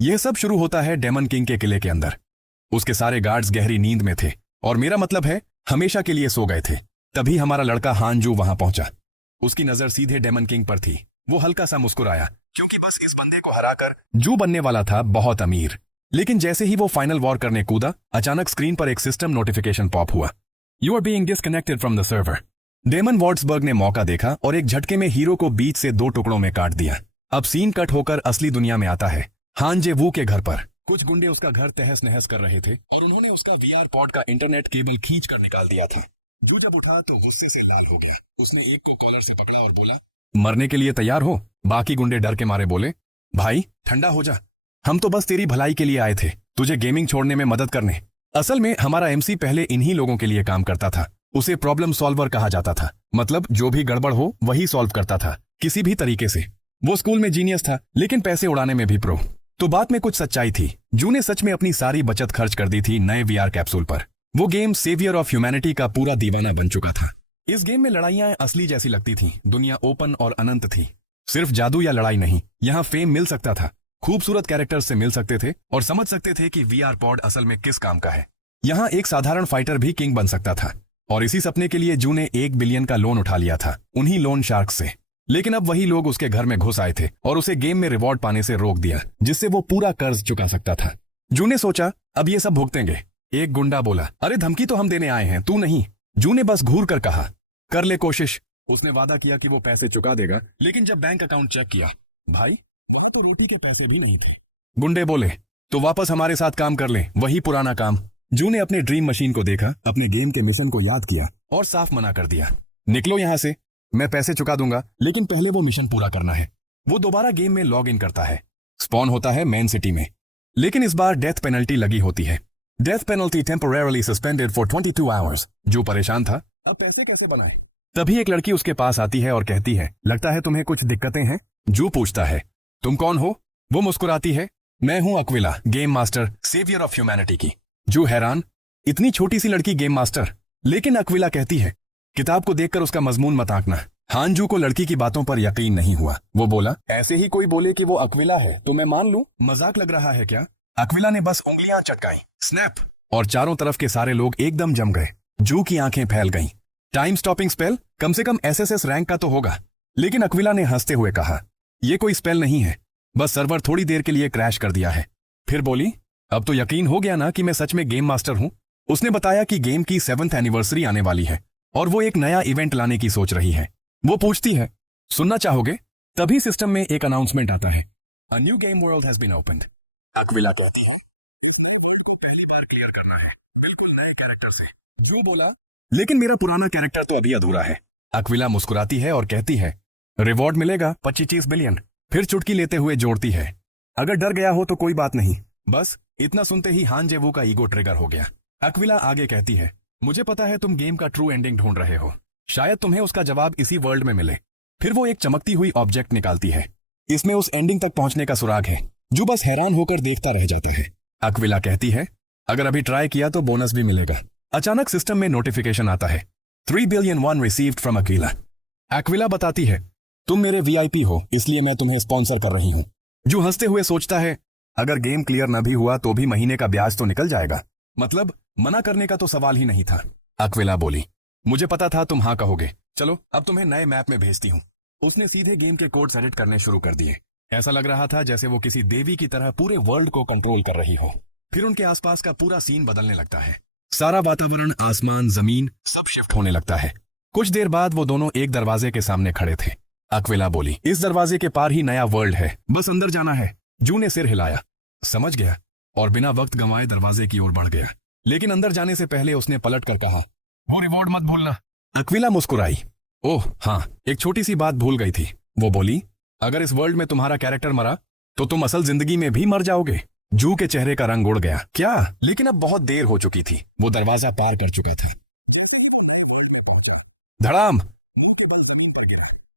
यह सब शुरू होता है डेमन किंग के किले के अंदर। उसके सारे गार्ड्स गहरी नींद में थे, और मेरा मतलब है हमेशा के लिए सो गए थे। तभी हमारा लड़का हानजू वहां पहुंचा। उसकी नजर सीधे डेमन किंग पर थी। वो हल्का सा मुस्कुराया, क्योंकि बस इस बंदे को हराकर जू बनने वाला था बहुत अमीर। लेकिन जैसे ही वो फाइनल वॉर करने कूदा, अचानक स्क्रीन पर एक सिस्टम नोटिफिकेशन पॉप हुआ। You are being disconnected from the server. Damon Wortsberg ने मौका देखा और एक झटके में हीरो को बीच से 2 टुकड़ों में काट दिया। अब सीन कट होकर असली दुनिया में आता है, हान जे वू के घर पर। कुछ गुंडे उसका घर तहस नहस कर रहे थे और उन्होंने उसका वीआर पॉड का इंटरनेट केबल खींच कर निकाल दिया था। जू जब उठा तो गुस्से से लाल हो गया। उसने एक को कॉलर से पकड़ा और बोला, मरने के लिए तैयार हो? बाकी गुंडे डर के मारे बोले, भाई ठंडा हो जा, हम तो बस तेरी भलाई के लिए आए थे, तुझे गेमिंग छोड़ने में मदद करने। असल में हमारा एमसी पहले इन्हीं लोगों के लिए काम करता था। उसे प्रॉब्लम सॉल्वर कहा जाता था, मतलब जो भी गड़बड़ हो वही सॉल्व करता था किसी भी तरीके से। वो स्कूल में जीनियस था, लेकिन पैसे उड़ाने में भी प्रो। तो बात में कुछ सच्चाई थी। जू ने सच में अपनी सारी बचत खर्च कर दी थी नए वीआर कैप्सूल पर। वो गेम सेवियर ऑफ ह्यूमैनिटी का पूरा दीवाना बन चुका था। इस गेम में लड़ाइयां असली जैसी लगती थीं। दुनिया ओपन और अनंत थी। सिर्फ जादू या लड़ाई नहीं, यहाँ फेम मिल सकता था, खूबसूरत कैरेक्टर्स से मिल सकते थे और समझ सकते थे कि वीआर पॉड असल में किस काम का है। यहाँ एक साधारण फाइटर भी किंग बन सकता था। और इसी सपने के लिए जू ने 1 बिलियन का लोन उठा लिया था, उन्हीं लोन शार्क से। लेकिन अब वही लोग उसके घर में घुस आए थे और उसे गेम में रिवॉर्ड पाने से रोक दिया, जिससे वो पूरा कर्ज चुका सकता था। जू ने सोचा अब ये सब भुगतेंगे। एक गुंडा बोला, अरे धमकी तो हम देने आए हैं, तू नहीं। जू ने बस घूर कर कहा, कर ले कोशिश। उसने वादा किया कि वो पैसे चुका देगा, लेकिन जब बैंक अकाउंट चेक किया, भाई वहां तो रोटी के पैसे भी नहीं थे। गुंडे बोले, तो वापस हमारे साथ काम कर ले, वही पुराना काम। जू ने अपने ड्रीम मशीन को देखा, अपने गेम के मिशन को याद किया और साफ मना कर दिया, निकलो यहां से, मैं पैसे चुका दूंगा, लेकिन पहले वो मिशन पूरा करना है। वो दोबारा गेम में लॉग इन करता है। स्पॉन होता है मेन सिटी में, लेकिन इस बार डेथ पेनल्टी लगी होती है। Death penalty temporarily suspended for 22 hours. जो परेशान था, अब पैसे कैसे बनाए। तभी एक लड़की उसके पास आती है और कहती है, लगता है तुम्हें कुछ दिक्कतें हैं। जू पूछता है, तुम कौन हो? वो मुस्कुराती है, मैं हूं Aquila, game master, saviour of humanity की। जू हैरान, इतनी छोटी सी लड़की गेम मास्टर। लेकिन अक्विला कहती है, किताब को देखकर उसका मजमून मत आंकना। हानजू को लड़की की बातों पर यकीन नहीं हुआ। वो बोला, ऐसे ही कोई बोले कि वो अक्विला है तो मैं मान लूं, मजाक लग रहा है क्या? अक्विला ने बस उंगलियां चटकाई, स्नैप, और चारों तरफ के सारे लोग एकदम जम गए। जू की आंखें फैल गईं। Time stopping spell? कम से कम एसएसएस रैंक का तो होगा। लेकिन अक्विला ने हंसते हुए कहा, यह कोई स्पेल नहीं है, बस सर्वर थोड़ी देर के लिए क्रैश कर दिया है। फिर बोली, अब तो यकीन हो गया ना कि मैं सच में गेम मास्टर हूं। उसने बताया कि गेम की 7th एनिवर्सरी आने वाली है और वो एक नया इवेंट लाने की सोच रही है। वो पूछती है, सुनना चाहोगे? तभी सिस्टम में एक अनाउंसमेंट आता है, a new game world has been opened. Aquila कहती है, पहली बार क्लियर करना है, बिल्कुल नए कैरेक्टर से। जू बोला, लेकिन मेरा पुराना कैरेक्टर तो अभी अधूरा है। अक्विला मुस्कुराती है और कहती है, रिवॉर्ड मिलेगा 25 बिलियन। फिर चुटकी लेते हुए जोड़ती है, अगर डर गया हो तो कोई बात नहीं। बस इतना सुनते ही हान जेवू का ईगो ट्रिगर हो गया। अक्विला आगे कहती है, मुझे पता है तुम गेम का ट्रू एंडिंग ढूंढ रहे हो, शायद तुम्हें उसका जवाब इसी वर्ल्ड में मिले। फिर वो एक चमकती हुई ऑब्जेक्ट निकालती है, इसमें उस एंडिंग तक पहुंचने का सुराग है। जो बस हैरान होकर देखता रह जाता है। अक्विला कहती है, अगर अभी ट्राई किया तो बोनस भी मिलेगा। अचानक सिस्टम में नोटिफिकेशन आता है, 3 billion one received from Aquila. Aquila बताती है, तुम मेरे वीआईपी हो, इसलिए मैं तुम्हें स्पॉन्सर कर रही हूं। जो हंसते हुए सोचता है, अगर गेम क्लियर न भी हुआ तो भी महीने का ब्याज तो निकल जाएगा, मतलब मना करने का तो सवाल ही नहीं था। अक्विला बोली, मुझे पता था तुम हाँ कहोगे, चलो अब तुम्हें नए मैप में भेजती हूँ। उसने सीधे गेम के कोड्स एडिट करने शुरू कर दिए। ऐसा लग रहा था जैसे वो किसी देवी की तरह पूरे वर्ल्ड को कंट्रोल कर रही हो। फिर उनके आसपास का पूरा सीन बदलने लगता है। सारा वातावरण, आसमान, जमीन सब शिफ्ट होने लगता है। कुछ देर बाद वो दोनों एक दरवाजे के सामने खड़े थे। अक्विला बोली, इस दरवाजे के पार ही नया वर्ल्ड है, बस अंदर जाना है। जू ने सिर हिलाया, समझ गया, और बिना वक्त गंवाए दरवाजे की ओर बढ़ गया। लेकिन अंदर जाने से पहले उसने पलट कर कहा, वो रिवॉर्ड मत भूलना। अक्विला मुस्कुराई, ओह हाँ, एक छोटी सी बात भूल गई थी। वो बोली, अगर इस वर्ल्ड में तुम्हारा कैरेक्टर मरा तो तुम असल जिंदगी में भी मर जाओगे। जू के चेहरे का रंग उड़ गया, क्या? लेकिन अब बहुत देर हो चुकी थी। वो दरवाजा पार कर चुका था। धड़ाम,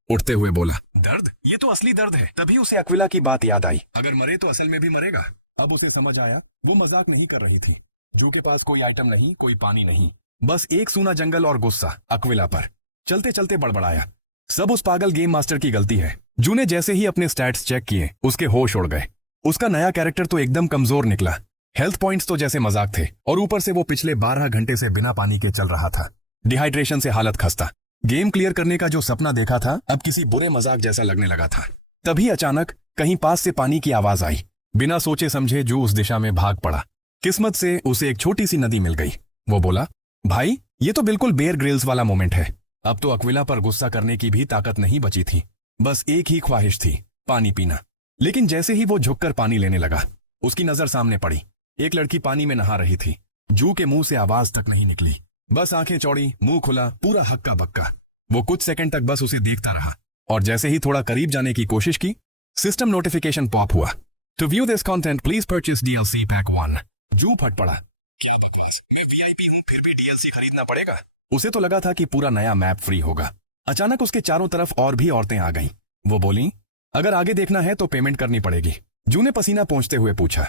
उठते हुए बोला, दर्द? ये तो असली दर्द है। तभी उसे अक्विला की बात याद आई, अगर मरे तो असल में भी मरेगा। अब उसे समझ आया, वो मजाक नहीं कर रही थी। जू के पास कोई आइटम नहीं, कोई पानी नहीं, बस एक सूना जंगल और गुस्सा अक्विला पर। चलते चलते बड़बड़ाया, सब उस पागल गेम मास्टर की गलती है। जू ने जैसे ही अपने स्टैट्स चेक किए, उसके होश उड़ गए। उसका नया कैरेक्टर तो एकदम कमजोर निकला। हेल्थ पॉइंट्स तो जैसे मजाक थे, और ऊपर से वो पिछले 12 घंटे से बिना पानी के चल रहा था। डिहाइड्रेशन से हालत खस्ता। गेम क्लियर करने का जो सपना देखा था अब किसी बुरे मजाक जैसा लगने लगा था। तभी अचानक कहीं पास से पानी की आवाज आई। बिना सोचे समझे जो उस दिशा में भाग पड़ा। किस्मत से उसे एक छोटी सी नदी मिल गई। वो बोला, भाई ये तो बिल्कुल बेयर ग्रिल्स वाला मोमेंट है। अब तो अक्विला पर गुस्सा करने की भी ताकत नहीं बची थी। बस एक ही ख्वाहिश थी, पानी पीना। लेकिन जैसे ही वो झुककर पानी लेने लगा, उसकी नजर सामने पड़ी। एक लड़की पानी में नहा रही थी। जू के मुंह से आवाज तक नहीं निकली, बस आंखें चौड़ी, मुंह खुला, पूरा हक्का बक्का। वो कुछ सेकंड तक बस उसे देखता रहा, और जैसे ही थोड़ा करीब जाने की कोशिश की, सिस्टम नोटिफिकेशन पॉप हुआ। To view this content please purchase DLC pack 1। जू फट पड़ा, क्या बकवास, मैं VIP हूं फिर भी DLC खरीदना पड़ेगा। उसे तो लगा था कि पूरा नया मैप फ्री होगा। अचानक उसके चारों तरफ और भी औरतें आ गईं। वो बोली, अगर आगे देखना है तो पेमेंट करनी पड़ेगी। जू ने पसीना पोंछते हुए पूछा,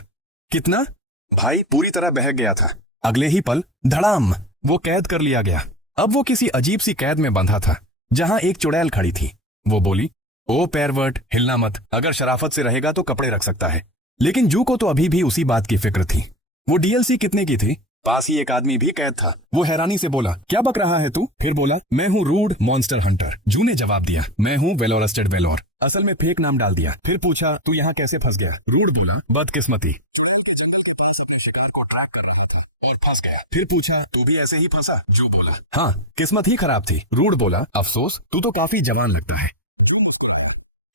कितना? भाई पूरी तरह बहक गया था। अगले ही पल धड़ाम, वो कैद कर लिया गया। अब वो किसी अजीब सी कैद में बंधा था, जहां एक चुड़ैल खड़ी थी। वो बोली, ओ पैरवर्ट, हिलना मत, अगर शराफत से रहेगा तो कपड़े रख सकता है। लेकिन जू को तो अभी भी उसी बात की फिक्र थी। वो DLC कितने की थी? पास ही एक आदमी भी कैद था। वो हैरानी से बोला, क्या बक रहा है तू? फिर बोला, मैं हूँ रूड मॉन्स्टर हंटर। जू ने जवाब दिया, मैं हूँ वेलोरस्टेड वेलोर। असल में फेक नाम डाल दिया। फिर पूछा, तू यहाँ कैसे फंस गया? रूड बोला, बदकिस्मती, जंगल के पास अपने शिकार को ट्रैक कर रहा था और फंस गया। फिर पूछा, तू भी ऐसे ही फंसा? जू बोला, हाँ, किस्मत ही खराब थी। रूड बोला, अफसोस, तू तो काफी जवान लगता है।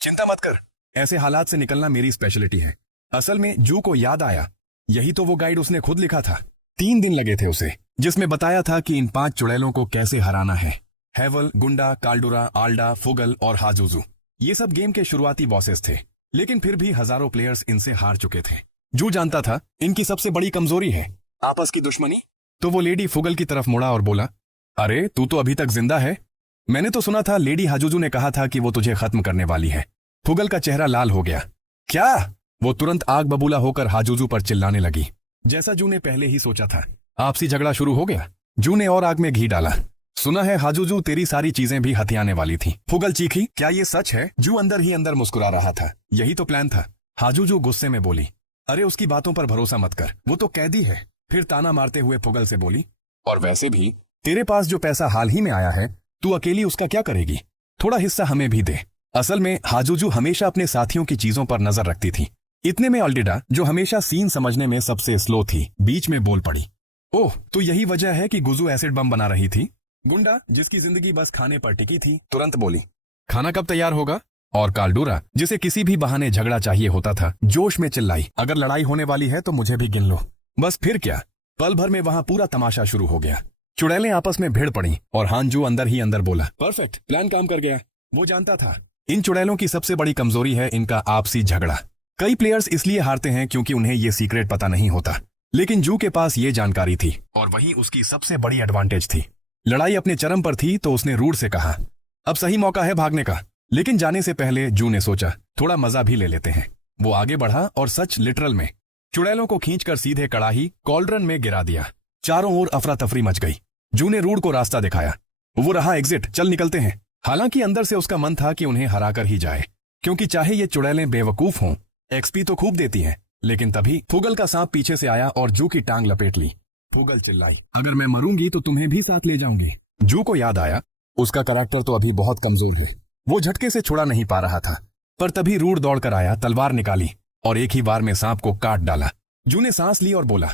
चिंता मत कर, ऐसे हालात से निकलना मेरी स्पेशलिटी है। असल में जू को याद आया, यही तो वो गाइड उसने खुद लिखा था। 3 दिन लगे थे उसे, जिसमें बताया था कि इन 5 चुड़ैलों को कैसे हराना है। हेवल, गुंडा, काल्डुरा, आल्डा, फुगल और हाजुजू, ये सब गेम के शुरुआती बॉसेस थे। लेकिन फिर भी हजारों प्लेयर्स इनसे हार चुके थे। जू जानता था इनकी सबसे बड़ी कमजोरी है आपस की दुश्मनी। तो वो लेडी फुगल की तरफ मुड़ा और बोला, अरे तू तो अभी तक जिंदा है? मैंने तो सुना था लेडी हाजुजू ने कहा था कि वो तुझे खत्म करने वाली है। फुगल का चेहरा लाल हो गया। क्या? वो तुरंत आग बबूला होकर हाजुजू पर चिल्लाने लगी, जैसा जू ने पहले ही सोचा था। आपसी झगड़ा शुरू हो गया। जू ने और आग में घी डाला। सुना है हाजुजू तेरी सारी चीजें भी हथियाने वाली थी। फुगल चीखी, क्या ये सच है? जू अंदर ही अंदर मुस्कुरा रहा था, यही तो प्लान था। हाजुजू गुस्से में बोली, अरे उसकी बातों पर भरोसा मत कर, वो तो कैदी है। फिर ताना मारते हुए फुगल से बोली, और वैसे भी तेरे पास जो पैसा हाल ही में आया है, तू अकेली उसका क्या करेगी? थोड़ा हिस्सा हमें भी दे। असल में हाजुजू हमेशा अपने साथियों की चीजों पर नजर रखती थी। इतने में अल्डिडा, जो हमेशा सीन समझने में सबसे स्लो थी, बीच में बोल पड़ी, ओह, तो यही वजह है कि गुजू एसिड बम बना रही थी? गुंडा, जिसकी जिंदगी बस खाने पर टिकी थी, तुरंत बोली, खाना कब तैयार होगा? और काल्डूरा, जिसे किसी भी बहाने झगड़ा चाहिए होता था, जोश में चिल्लाई, अगर लड़ाई होने वाली है तो मुझे भी गिन लो। बस फिर क्या, पल भर में वहां पूरा तमाशा शुरू हो गया। चुड़ैलें आपस में भिड़ पड़ी और हांजू अंदर ही अंदर बोला, परफेक्ट, प्लान काम कर गया। वो जानता था इन चुड़ैलों की सबसे बड़ी कमजोरी है इनका आपसी झगड़ा। कई प्लेयर्स इसलिए हारते हैं क्योंकि उन्हें ये सीक्रेट पता नहीं होता। लेकिन जू के पास ये जानकारी थी, और वही उसकी सबसे बड़ी एडवांटेज थी। लड़ाई अपने चरम पर थी तो उसने रूड से कहा, अब सही मौका है भागने का। लेकिन जाने से पहले जू ने सोचा, थोड़ा मजा भी ले लेते हैं। वो आगे बढ़ा और सच लिटरल में चुड़ैलों को खींचकर सीधे कड़ाही कॉल्ड्रन में गिरा दिया। चारों ओर अफरा तफरी मच गई। जू ने रूड को रास्ता दिखाया, वो रहा एग्जिट, चल निकलते हैं। हालांकि अंदर से उसका मन था कि उन्हें हराकर ही जाए, क्योंकि चाहे ये चुड़ैलें बेवकूफ हों, XP तो खूब देती हैं। लेकिन तभी फुगल का सांप पीछे से आया और जू की टांग लपेट ली। फुगल चिल्लाई, अगर मैं मरूंगी तो तुम्हें भी साथ ले जाऊंगी। जू को याद आया, उसका करैक्टर तो अभी बहुत कमजोर है। वो झटके से छुड़ा नहीं पा रहा था। पर तभी रूड दौड़कर आया, तलवार निकाली और एक ही बार में सांप को काट डाला। जू ने सांस ली और बोला,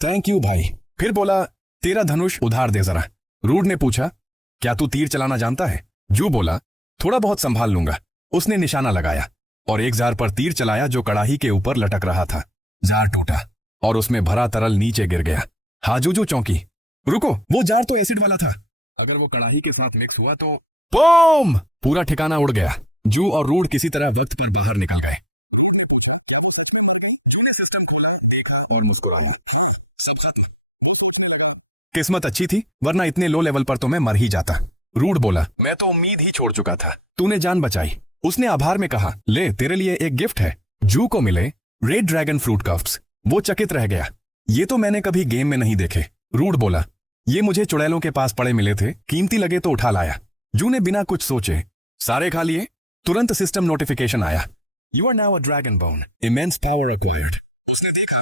थैंक यू भाई। फिर बोला, तेरा धनुष उधार दे जरा। रूड ने पूछा, क्या तू तीर चलाना जानता है? जू बोला, थोड़ा बहुत संभाल लूंगा। उसने निशाना लगाया और एक जार पर तीर चलाया जो कड़ाही के ऊपर लटक रहा था। जार टूटा और उसमें भरा तरल नीचे गिर गया। हाजुजू चौंकी, रुको, वो जार तो एसिड वाला था। अगर वो कड़ाही के साथ मिक्स हुआ तो बूम! पूरा ठिकाना उड़ गया। जू और रूड किसी तरह वक्त पर बाहर निकल गए। और मुस्कुराना, सब खत्म। किस्मत अच्छी थी, वरना इतने लो लेवल पर तो मैं मर ही जाता। रूड बोला, मैं तो उम्मीद ही छोड़ चुका था, तूने जान बचाई। उसने आभार में कहा, ले तेरे लिए एक गिफ्ट है। जू को मिले रेड ड्रैगन फ्रूट कफ्स। वो चकित रह गया, ये तो मैंने कभी गेम में नहीं देखे। रूड बोला, ये मुझे चुड़ैलों के पास पड़े मिले थे, कीमती लगे तो उठा लाया। जू ने बिना कुछ सोचे सारे खा लिए। तुरंत सिस्टम नोटिफिकेशन आया, you are now a dragon bone, immense power acquired. उसने देखा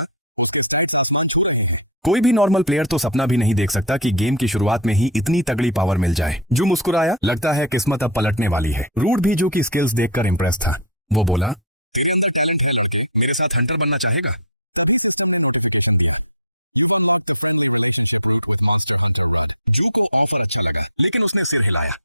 कोई भी नॉर्मल प्लेयर तो सपना भी नहीं देख सकता कि गेम की शुरुआत में ही इतनी तगड़ी पावर मिल जाए। जू मुस्कुराया, लगता है किस्मत अब पलटने वाली है। रूड भी जू की स्किल्स देखकर इंप्रेस था। वो बोला, तेरे अंदर टैलेंट है लड़का, मेरे साथ हंटर बनना चाहेगा? जू को ऑफर अच्छा लगा, लेकिन उसने सिर हिलाया।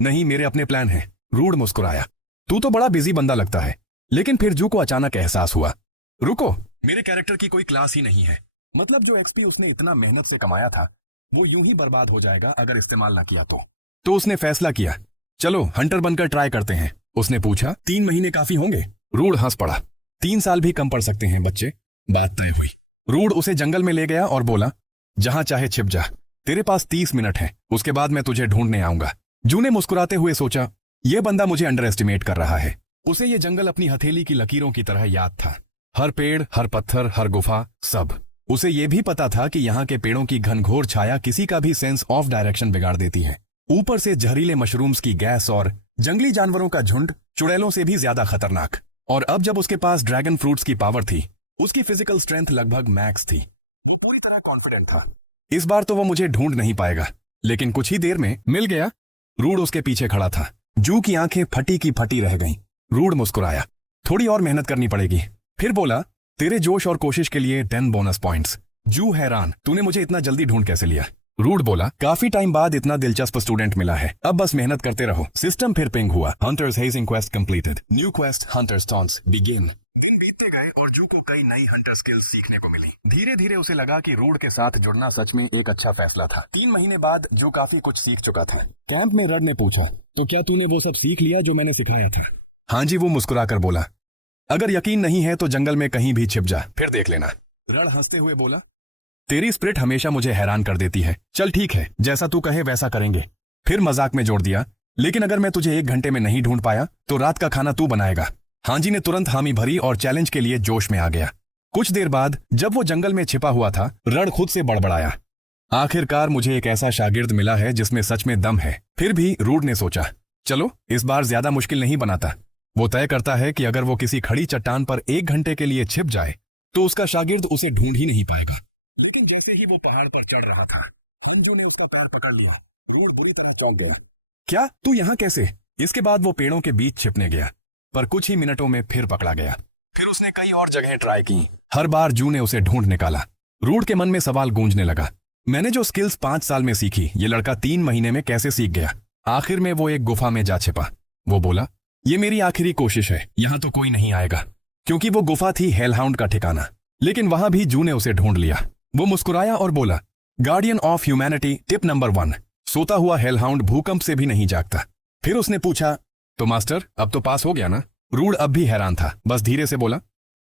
नहीं, मेरे अपने प्लान हैं। रूड मुस्कुराया, तू तो बड़ा बिजी बंदा लगता है। लेकिन फिर जू को अचानक एहसास हुआ, रुको, मेरे कैरेक्टर की कोई क्लास ही नहीं है। मतलब जो एक्सपी उसने इतना मेहनत से कमाया था वो यूं ही बर्बाद हो जाएगा अगर इस्तेमाल ना किया तो उसने फैसला किया, चलो हंटर बनकर ट्राई करते हैं। उसने पूछा, 3 महीने काफी होंगे? रूड हंस पड़ा, 3 साल भी कम पड़ सकते हैं बच्चे। बात तय हुई। रूड उसे जंगल में ले गया और बोला, जहां चाहे छिप जा, तेरे पास 30 मिनट है, उसके बाद मैं तुझे ढूंढने आऊंगा। जू ने मुस्कुराते हुए सोचा, यह बंदा मुझे अंडर एस्टिमेट कर रहा है। उसे ये जंगल अपनी हथेली की लकीरों की तरह याद था, हर पेड़, हर पत्थर, हर गुफा, सब। उसे यह भी पता था कि यहाँ के पेड़ों की घनघोर छाया किसी का भी सेंस ऑफ डायरेक्शन बिगाड़ देती है। ऊपर से जहरीले मशरूम्स की गैस और जंगली जानवरों का झुंड, चुड़ैलों से भी ज्यादा खतरनाक। और अब जब उसके पास ड्रैगन फ्रूट्स की पावर थी, उसकी फिजिकल स्ट्रेंथ लगभग मैक्स थी। वो पूरी तरह कॉन्फिडेंट था, इस बार तो वो मुझे ढूंढ नहीं पाएगा। लेकिन कुछ ही देर में मिल गया। रूड उसके पीछे खड़ा था। जू की आंखें फटी की फटी रह गईं। रूड मुस्कुराया, थोड़ी और मेहनत करनी पड़ेगी। फिर बोला, तेरे जोश और कोशिश के लिए 10 बोनस पॉइंट्स। जू हैरान, तूने मुझे इतना जल्दी ढूंढ कैसे लिया? रूड बोला, काफी टाइम बाद इतना दिलचस्प स्टूडेंट मिला है, अब बस मेहनत करते रहो। सिस्टम फिर पिंग हुआ, hunters hedging quest completed, new quest hunters taunts begin. बीतते गए और जू को कई नई हंटर स्किल्स सीखने को मिली। धीरे धीरे उसे लगा कि रूड के साथ जुड़ना सच में एक अच्छा फैसला था। 3 महीने बाद जू काफी कुछ सीख चुका था। कैंप में रड ने पूछा, तो क्या तूने वो सब सीख लिया जो मैंने सिखाया था? हाँ जी, वो मुस्कुराकर बोला, अगर यकीन नहीं है तो जंगल में कहीं भी छिप जा, फिर देख लेना। रड हंसते हुए बोला, तेरी स्पिरिट हमेशा मुझे हैरान कर देती है। चल ठीक है, जैसा तू कहे वैसा करेंगे। फिर मजाक में जोड़ दिया, लेकिन अगर मैं तुझे 1 घंटे में नहीं ढूंढ पाया तो रात का खाना तू बनाएगा। हांजी ने तुरंत हामी भरी और चैलेंज के लिए जोश में आ गया। कुछ देर बाद जब वो जंगल में छिपा हुआ था, रड खुद से बड़बड़ाया, आखिरकार मुझे एक ऐसा शागिर्द मिला है जिसमें सच में दम है। फिर भी रूड ने सोचा, चलो इस बार ज्यादा मुश्किल नहीं बनाता। वो तय करता है कि अगर वो किसी खड़ी चट्टान पर 1 घंटे के लिए छिप जाए तो उसका शागिर्द उसे ढूंढ ही नहीं पाएगा। लेकिन जैसे ही वो पहाड़ पर चढ़ रहा था, हंजू ने उसका पैर पकड़ लिया। रूड बुरी तरह चौंक गया, क्या तू यहाँ कैसे? इसके बाद वो पेड़ों के बीच छिपने गया, पर कुछ ही मिनटों में फिर पकड़ा गया। फिर उसने कई और जगह ट्राई की, हर बार जू ने उसे ढूंढ निकाला। रूड के मन में सवाल गूंजने लगा, मैंने जो स्किल्स 5 साल में सीखी, ये लड़का 3 महीने में कैसे सीख गया? आखिर में वो एक गुफा में जा छिपा। वो बोला, ये मेरी आखिरी कोशिश है, यहां तो कोई नहीं आएगा। क्योंकि वो गुफा थी हेलहाउंड का ठिकाना। लेकिन वहां भी जू ने उसे ढूंढ लिया। वो मुस्कुराया और बोला, guardian of humanity tip number 1, सोता हुआ हेलहाउंड भूकंप से भी नहीं जागता। फिर उसने पूछा, तो मास्टर अब तो पास हो गया ना? रूड अब भी हैरान था, बस धीरे से बोला,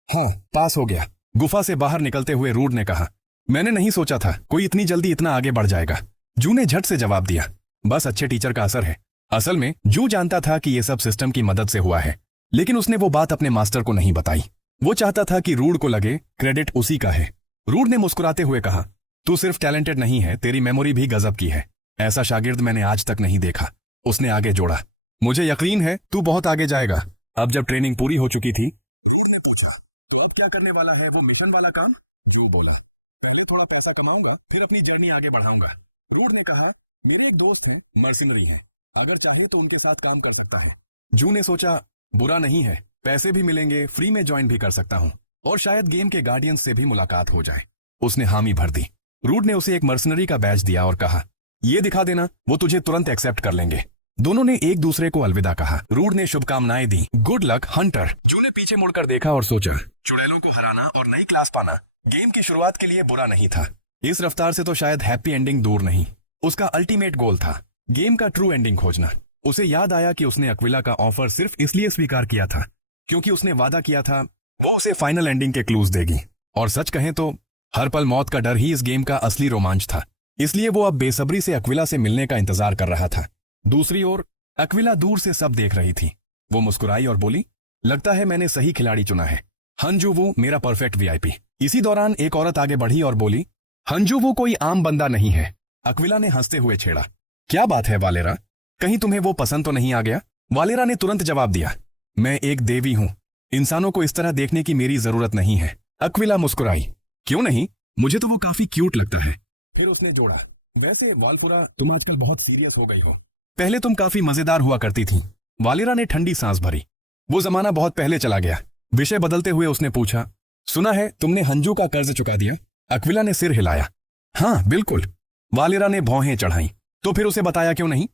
हाँ पास हो गया। गुफा से बाहर निकलते हुए रूड ने कहा, मैंने नहीं सोचा था कोई इतनी जल्दी इतना आगे बढ़ जाएगा। जू ने झट से जवाब दिया, बस अच्छे टीचर का असर है। असल में जू जानता था कि यह सब सिस्टम की मदद से हुआ है, लेकिन उसने वो बात अपने मास्टर को नहीं बताई। वो चाहता था कि रूड को लगे क्रेडिट उसी का है। रूड ने मुस्कुराते हुए कहा, तू सिर्फ टैलेंटेड नहीं है, तेरी मेमोरी भी गजब की है। ऐसा शागिर्द मैंने आज तक नहीं देखा। उसने आगे जोड़ा, मुझे यकीन है तू बहुत आगे जाएगा। अब जब ट्रेनिंग पूरी हो चुकी थी, तो अब क्या करने वाला है वो मिशन वाला काम? जू बोला, पहले थोड़ा पैसा कमाऊंगा, फिर अपनी जर्नी आगे बढ़ाऊंगा। रूड ने कहा, मेरे एक दोस्त हैं, मर्सिनरी हैं, अगर चाहे तो उनके साथ काम कर सकता है। जू ने सोचा, बुरा नहीं है, पैसे भी मिलेंगे, फ्री में ज्वाइन भी कर सकता हूँ, और शायद गेम के गार्डियंस से भी मुलाकात हो जाए। उसने हामी भर दी। रूड ने उसे एक मर्सनरी का बैज दिया और कहा, ये दिखा देना, वो तुझे तुरंत एक्सेप्ट कर लेंगे। दोनों ने एक दूसरे को अलविदा कहा। रूड ने शुभकामनाएं दी, गुड लक हंटर। जू ने पीछे मुड़कर देखा और सोचा, चुड़ैलों को हराना और नई क्लास पाना गेम की शुरुआत के लिए बुरा नहीं था। इस रफ्तार से तो शायद हैप्पी एंडिंग दूर नहीं। उसका अल्टीमेट गोल था गेम का ट्रू एंडिंग खोजना। उसे याद आया कि उसने अक्विला का ऑफर सिर्फ इसलिए स्वीकार किया था क्योंकि उसने वादा किया था वो उसे फाइनल एंडिंग के क्लूज देगी। और सच कहें तो हर पल मौत का डर ही इस गेम का असली रोमांच था। इसलिए वो अब बेसब्री से अक्विला से मिलने का इंतजार कर रहा था। दूसरी ओर अक्विला दूर से सब देख रही थी। वो मुस्कुराई और बोली, लगता है मैंने सही खिलाड़ी चुना है। हंजू वो मेरा परफेक्ट वीआईपी। इसी दौरान एक औरत आगे बढ़ी और बोली, हंजू वो कोई आम बंदा नहीं है। अक्विला ने हंसते हुए छेड़ा, क्या बात है वालेरा, कहीं तुम्हें वो पसंद तो नहीं आ गया? वालेरा ने तुरंत जवाब दिया, मैं एक देवी हूं, इंसानों को इस तरह देखने की मेरी जरूरत नहीं है। अक्विला मुस्कुराई। क्यों नहीं, मुझे तो वो काफी क्यूट लगता है। फिर उसने जोड़ा, वैसे वालपुरा, तुम आजकल बहुत सीरियस हो गई हो। पहले तुम काफी मजेदार हुआ करती थी। वालिरा ने ठंडी सांस भरी। वो जमाना बहुत पहले चला गया। विषय बदलते हुए उसने पूछा, सुना है तुमने हंजू का कर्ज चुका दिया? अक्विला ने सिर हिलाया। हाँ बिल्कुल। वालिरा ने भौहें चढ़ाई। तो फिर उसे बताया क्यों नहीं?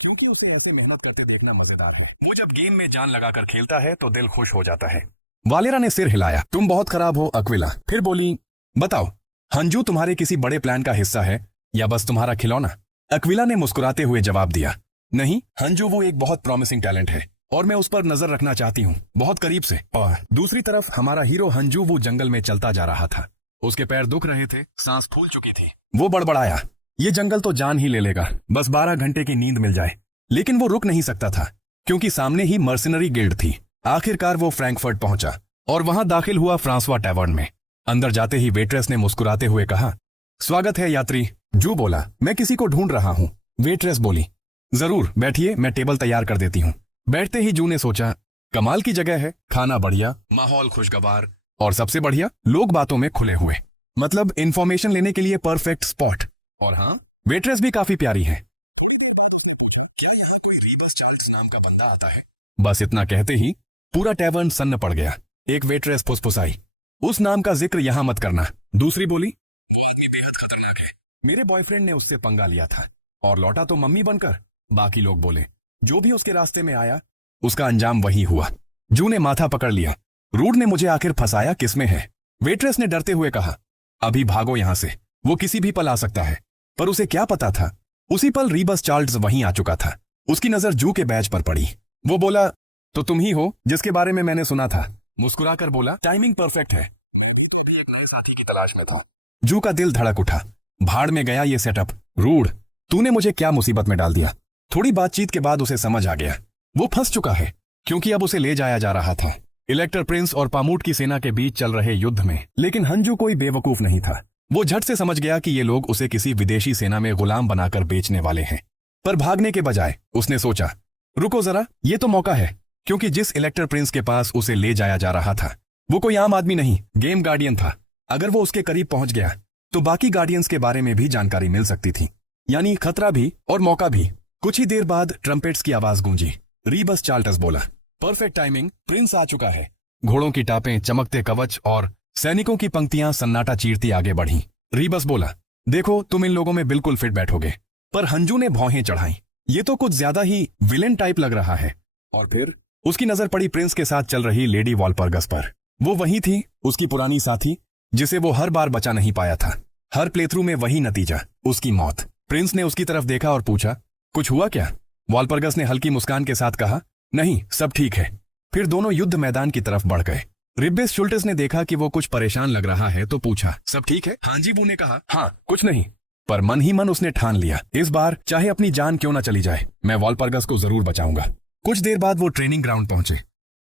क्योंकि उसे ऐसे मेहनत करते देखना मजेदार है। वो जब गेम में जान लगाकर खेलता है तो दिल खुश हो जाता है। वालिरा ने सिर हिलाया। तुम बहुत खराब हो अक्विला। फिर बोली, बताओ, हंजू तुम्हारे किसी बड़े प्लान का हिस्सा है या बस तुम्हारा खिलौना? अक्विला ने मुस्कुराते हुए जवाब दिया, नहीं, हंजू वो एक बहुत प्रॉमिसिंग टैलेंट है और मैं उस पर नजर रखना चाहती हूँ, बहुत करीब से। और दूसरी तरफ हमारा हीरो हंजू वो जंगल में चलता जा रहा था। उसके पैर दुख रहे थे, सांस फूल चुकी थी। वो बड़बड़ाया, ये जंगल तो जान ही ले लेगा, बस 12 घंटे की नींद मिल जाए। लेकिन वो रुक नहीं सकता था क्योंकि सामने ही मर्सिनरी गिल्ड थी। आखिरकार वो फ्रैंकफर्ट पहुंचा और वहां दाखिल हुआ फ्रांसवा टैवर्न में। अंदर जाते ही वेट्रेस ने मुस्कुराते हुए कहा, स्वागत है यात्री। जू बोला, मैं किसी को ढूंढ रहा हूं। वेट्रेस बोली, जरूर बैठिए, मैं टेबल तैयार कर देती हूं। बैठते ही जू ने सोचा, कमाल की जगह है, खाना बढ़िया, माहौल खुशगवार और सबसे बढ़िया, लोग बातों में खुले हुए। मतलब इंफॉर्मेशन लेने के लिए परफेक्ट स्पॉट। और हाँ, वेट्रेस भी काफी प्यारी है। क्या यहाँ कोई रीबस चार्ल्स नाम का बंदा आता है? बस इतना कहते ही पूरा टैवर्न सन्न पड़ गया। एक वेट्रेस फुसफुसाई, उस नाम का जिक्र यहां मत करना। दूसरी बोली, ये बेहद खतरनाक है, मेरे बॉयफ्रेंड ने उससे पंगा लिया था और लौटा तो मम्मी बनकर। बाकी लोग बोले, जो भी उसके रास्ते में आया उसका अंजाम वही हुआ। जू ने माथा पकड़ लिया। रूड ने मुझे आखिर फंसाया किसमें है? वेट्रेस ने डरते हुए कहा, अभी भागो यहां से, वो किसी भी पल आ सकता है। पर उसे क्या पता था, उसी पल रीबस चार्ल्स वहीं आ चुका था। उसकी नजर जू के बैज पर पड़ी। वो बोला, तो तुम ही हो जिसके बारे में मैंने सुना था। मुस्कुराकर बोला, टाइमिंग परफेक्ट है, मैं भी एक नए साथी की तलाश में था। जू का दिल धड़क उठा। भाड़ में गया ये सेटअप। रूड, तूने मुझे क्या मुसीबत में डाल दिया? थोड़ी बातचीत के बाद उसे समझ आ गया, वो फंस चुका है क्योंकि अब उसे ले जाया जा रहा था इलेक्टर प्रिंस और पामूट की सेना के बीच चल रहे युद्ध में। लेकिन हंजू कोई बेवकूफ नहीं था। वो झट से समझ गया कि ये लोग उसे किसी विदेशी सेना में गुलाम बनाकर बेचने वाले हैं। पर भागने के बजाय उसने सोचा, रुको जरा, ये तो मौका है। क्योंकि जिस इलेक्टर प्रिंस के पास उसे ले जाया जा रहा था वो कोई आम आदमी नहीं, गेम गार्डियन था। अगर वो उसके करीब पहुंच गया तो बाकी गार्डियंस के बारे में भी जानकारी मिल सकती थी, यानी खतरा भी और मौका भी। कुछ ही देर बाद ट्रम्पेट्स की आवाज गूंजी। रीबस चार्ल्स बोला, परफेक्ट टाइमिंग, प्रिंस आ चुका है। घोड़ों की टापें, चमकते कवच और सैनिकों की पंक्तियां सन्नाटा चीरती आगे बढ़ी। रीबस बोला, देखो तुम इन लोगों में बिल्कुल फिट बैठोगे। पर हंजू ने भौहें चढ़ाई। ये तो कुछ ज्यादा ही विलेन टाइप लग रहा है। और फिर उसकी नजर पड़ी प्रिंस के साथ चल रही लेडी वॉलपर्गस पर। वो वही थी, उसकी पुरानी साथी, जिसे वो हर बार बचा नहीं पाया था। हर प्लेथ्रू में वही नतीजा, उसकी मौत। प्रिंस ने उसकी तरफ देखा और पूछा, कुछ हुआ क्या? वॉलपर्गस ने हल्की मुस्कान के साथ कहा, नहीं, सब ठीक है। फिर दोनों युद्ध मैदान की तरफ बढ़ गए। रिब्बेस शुल्टेस ने देखा कि वो कुछ परेशान लग रहा है तो पूछा, सब ठीक है? हाँ जी, वो ने कहा, हाँ कुछ नहीं। पर मन ही मन उसने ठान लिया, इस बार चाहे अपनी जान क्यों ना चली जाए, मैं वॉलपर्गस को जरूर बचाऊंगा। कुछ देर बाद वो ट्रेनिंग ग्राउंड पहुंचे।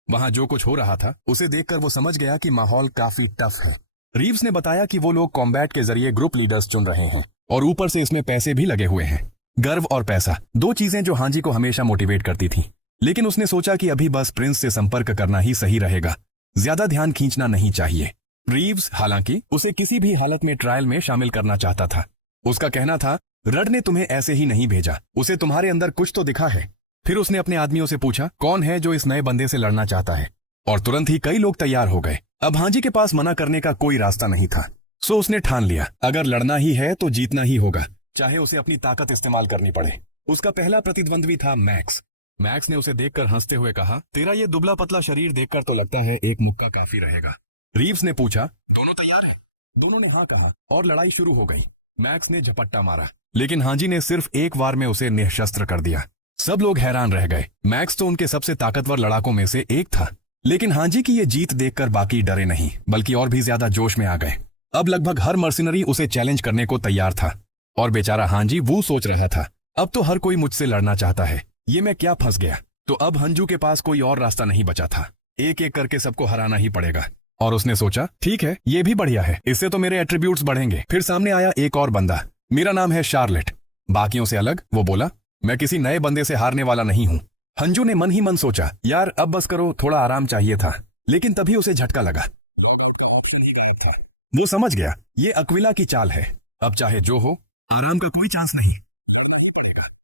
वहां जो कुछ हो रहा था उसे देखकर वो समझ गया कि माहौल काफी टफ है। रीव्स ने बताया कि वो लोग कॉम्बैट के जरिए ग्रुप लीडर्स चुन रहे हैं और ऊपर से इसमें पैसे भी लगे हुए हैं। गर्व और पैसा, दो चीजें जो हांजी को हमेशा मोटिवेट करती थी। लेकिन उसने सोचा कि अभी बस प्रिंस से संपर्क करना ही सही रहेगा, ज्यादा ध्यान खींचना नहीं चाहिए। रीव्स हालांकि उसे किसी भी हालत में ट्रायल में शामिल करना चाहता था। उसका कहना था, रड ने तुम्हें ऐसे ही नहीं भेजा, उसे तुम्हारे अंदर कुछ तो दिखा है। फिर उसने अपने आदमियों से पूछा, कौन है जो इस नए बंदे से लड़ना चाहता है? और तुरंत ही कई लोग तैयार हो गए। अब हांजी के पास मना करने का कोई रास्ता नहीं था। सो उसने ठान लिया, अगर लड़ना ही है तो जीतना ही होगा, चाहे उसे अपनी ताकत इस्तेमाल करनी पड़े। उसका पहला प्रतिद्वंद्वी था मैक्स। मैक्स ने उसे देखकर हंसते हुए कहा, तेरा ये दुबला पतला शरीर देखकर तो लगता है एक मुक्का काफी रहेगा। रीव्स ने पूछा, दोनों तैयार हैं? दोनों ने हाँ कहा और लड़ाई शुरू हो गई। मैक्स ने झपट्टा मारा, लेकिन हांजी ने सिर्फ एक वार में उसे निःशस्त्र कर दिया। सब लोग हैरान रह गए। मैक्स तो उनके सबसे ताकतवर लड़ाकों में से एक था। लेकिन हांजी की ये जीत देखकर बाकी डरे नहीं, बल्कि और भी ज्यादा जोश में आ गए। अब लगभग हर मर्सिनरी उसे चैलेंज करने को तैयार था। और बेचारा हांजी वो सोच रहा था, अब तो हर कोई मुझसे लड़ना चाहता है, ये मैं क्या फंस गया। तो अब हंजू के पास कोई और रास्ता नहीं बचा था, एक एक करके सबको हराना ही पड़ेगा। और उसने सोचा, ठीक है, ये भी बढ़िया है, इससे तो मेरे एट्रीब्यूट्स बढ़ेंगे। फिर सामने आया एक और बंदा, मेरा नाम है शार्लेट। बाकियों से अलग वो बोला, मैं किसी नए बंदे से हारने वाला नहीं हूं। हंजू ने मन ही मन सोचा, यार अब बस करो, थोड़ा आराम चाहिए था। लेकिन तभी उसे झटका लगा, लॉग आउट का ऑप्शन ही गायब था। वो समझ गया ये अक्विला की चाल है, अब चाहे जो हो आराम का कोई चांस नहीं।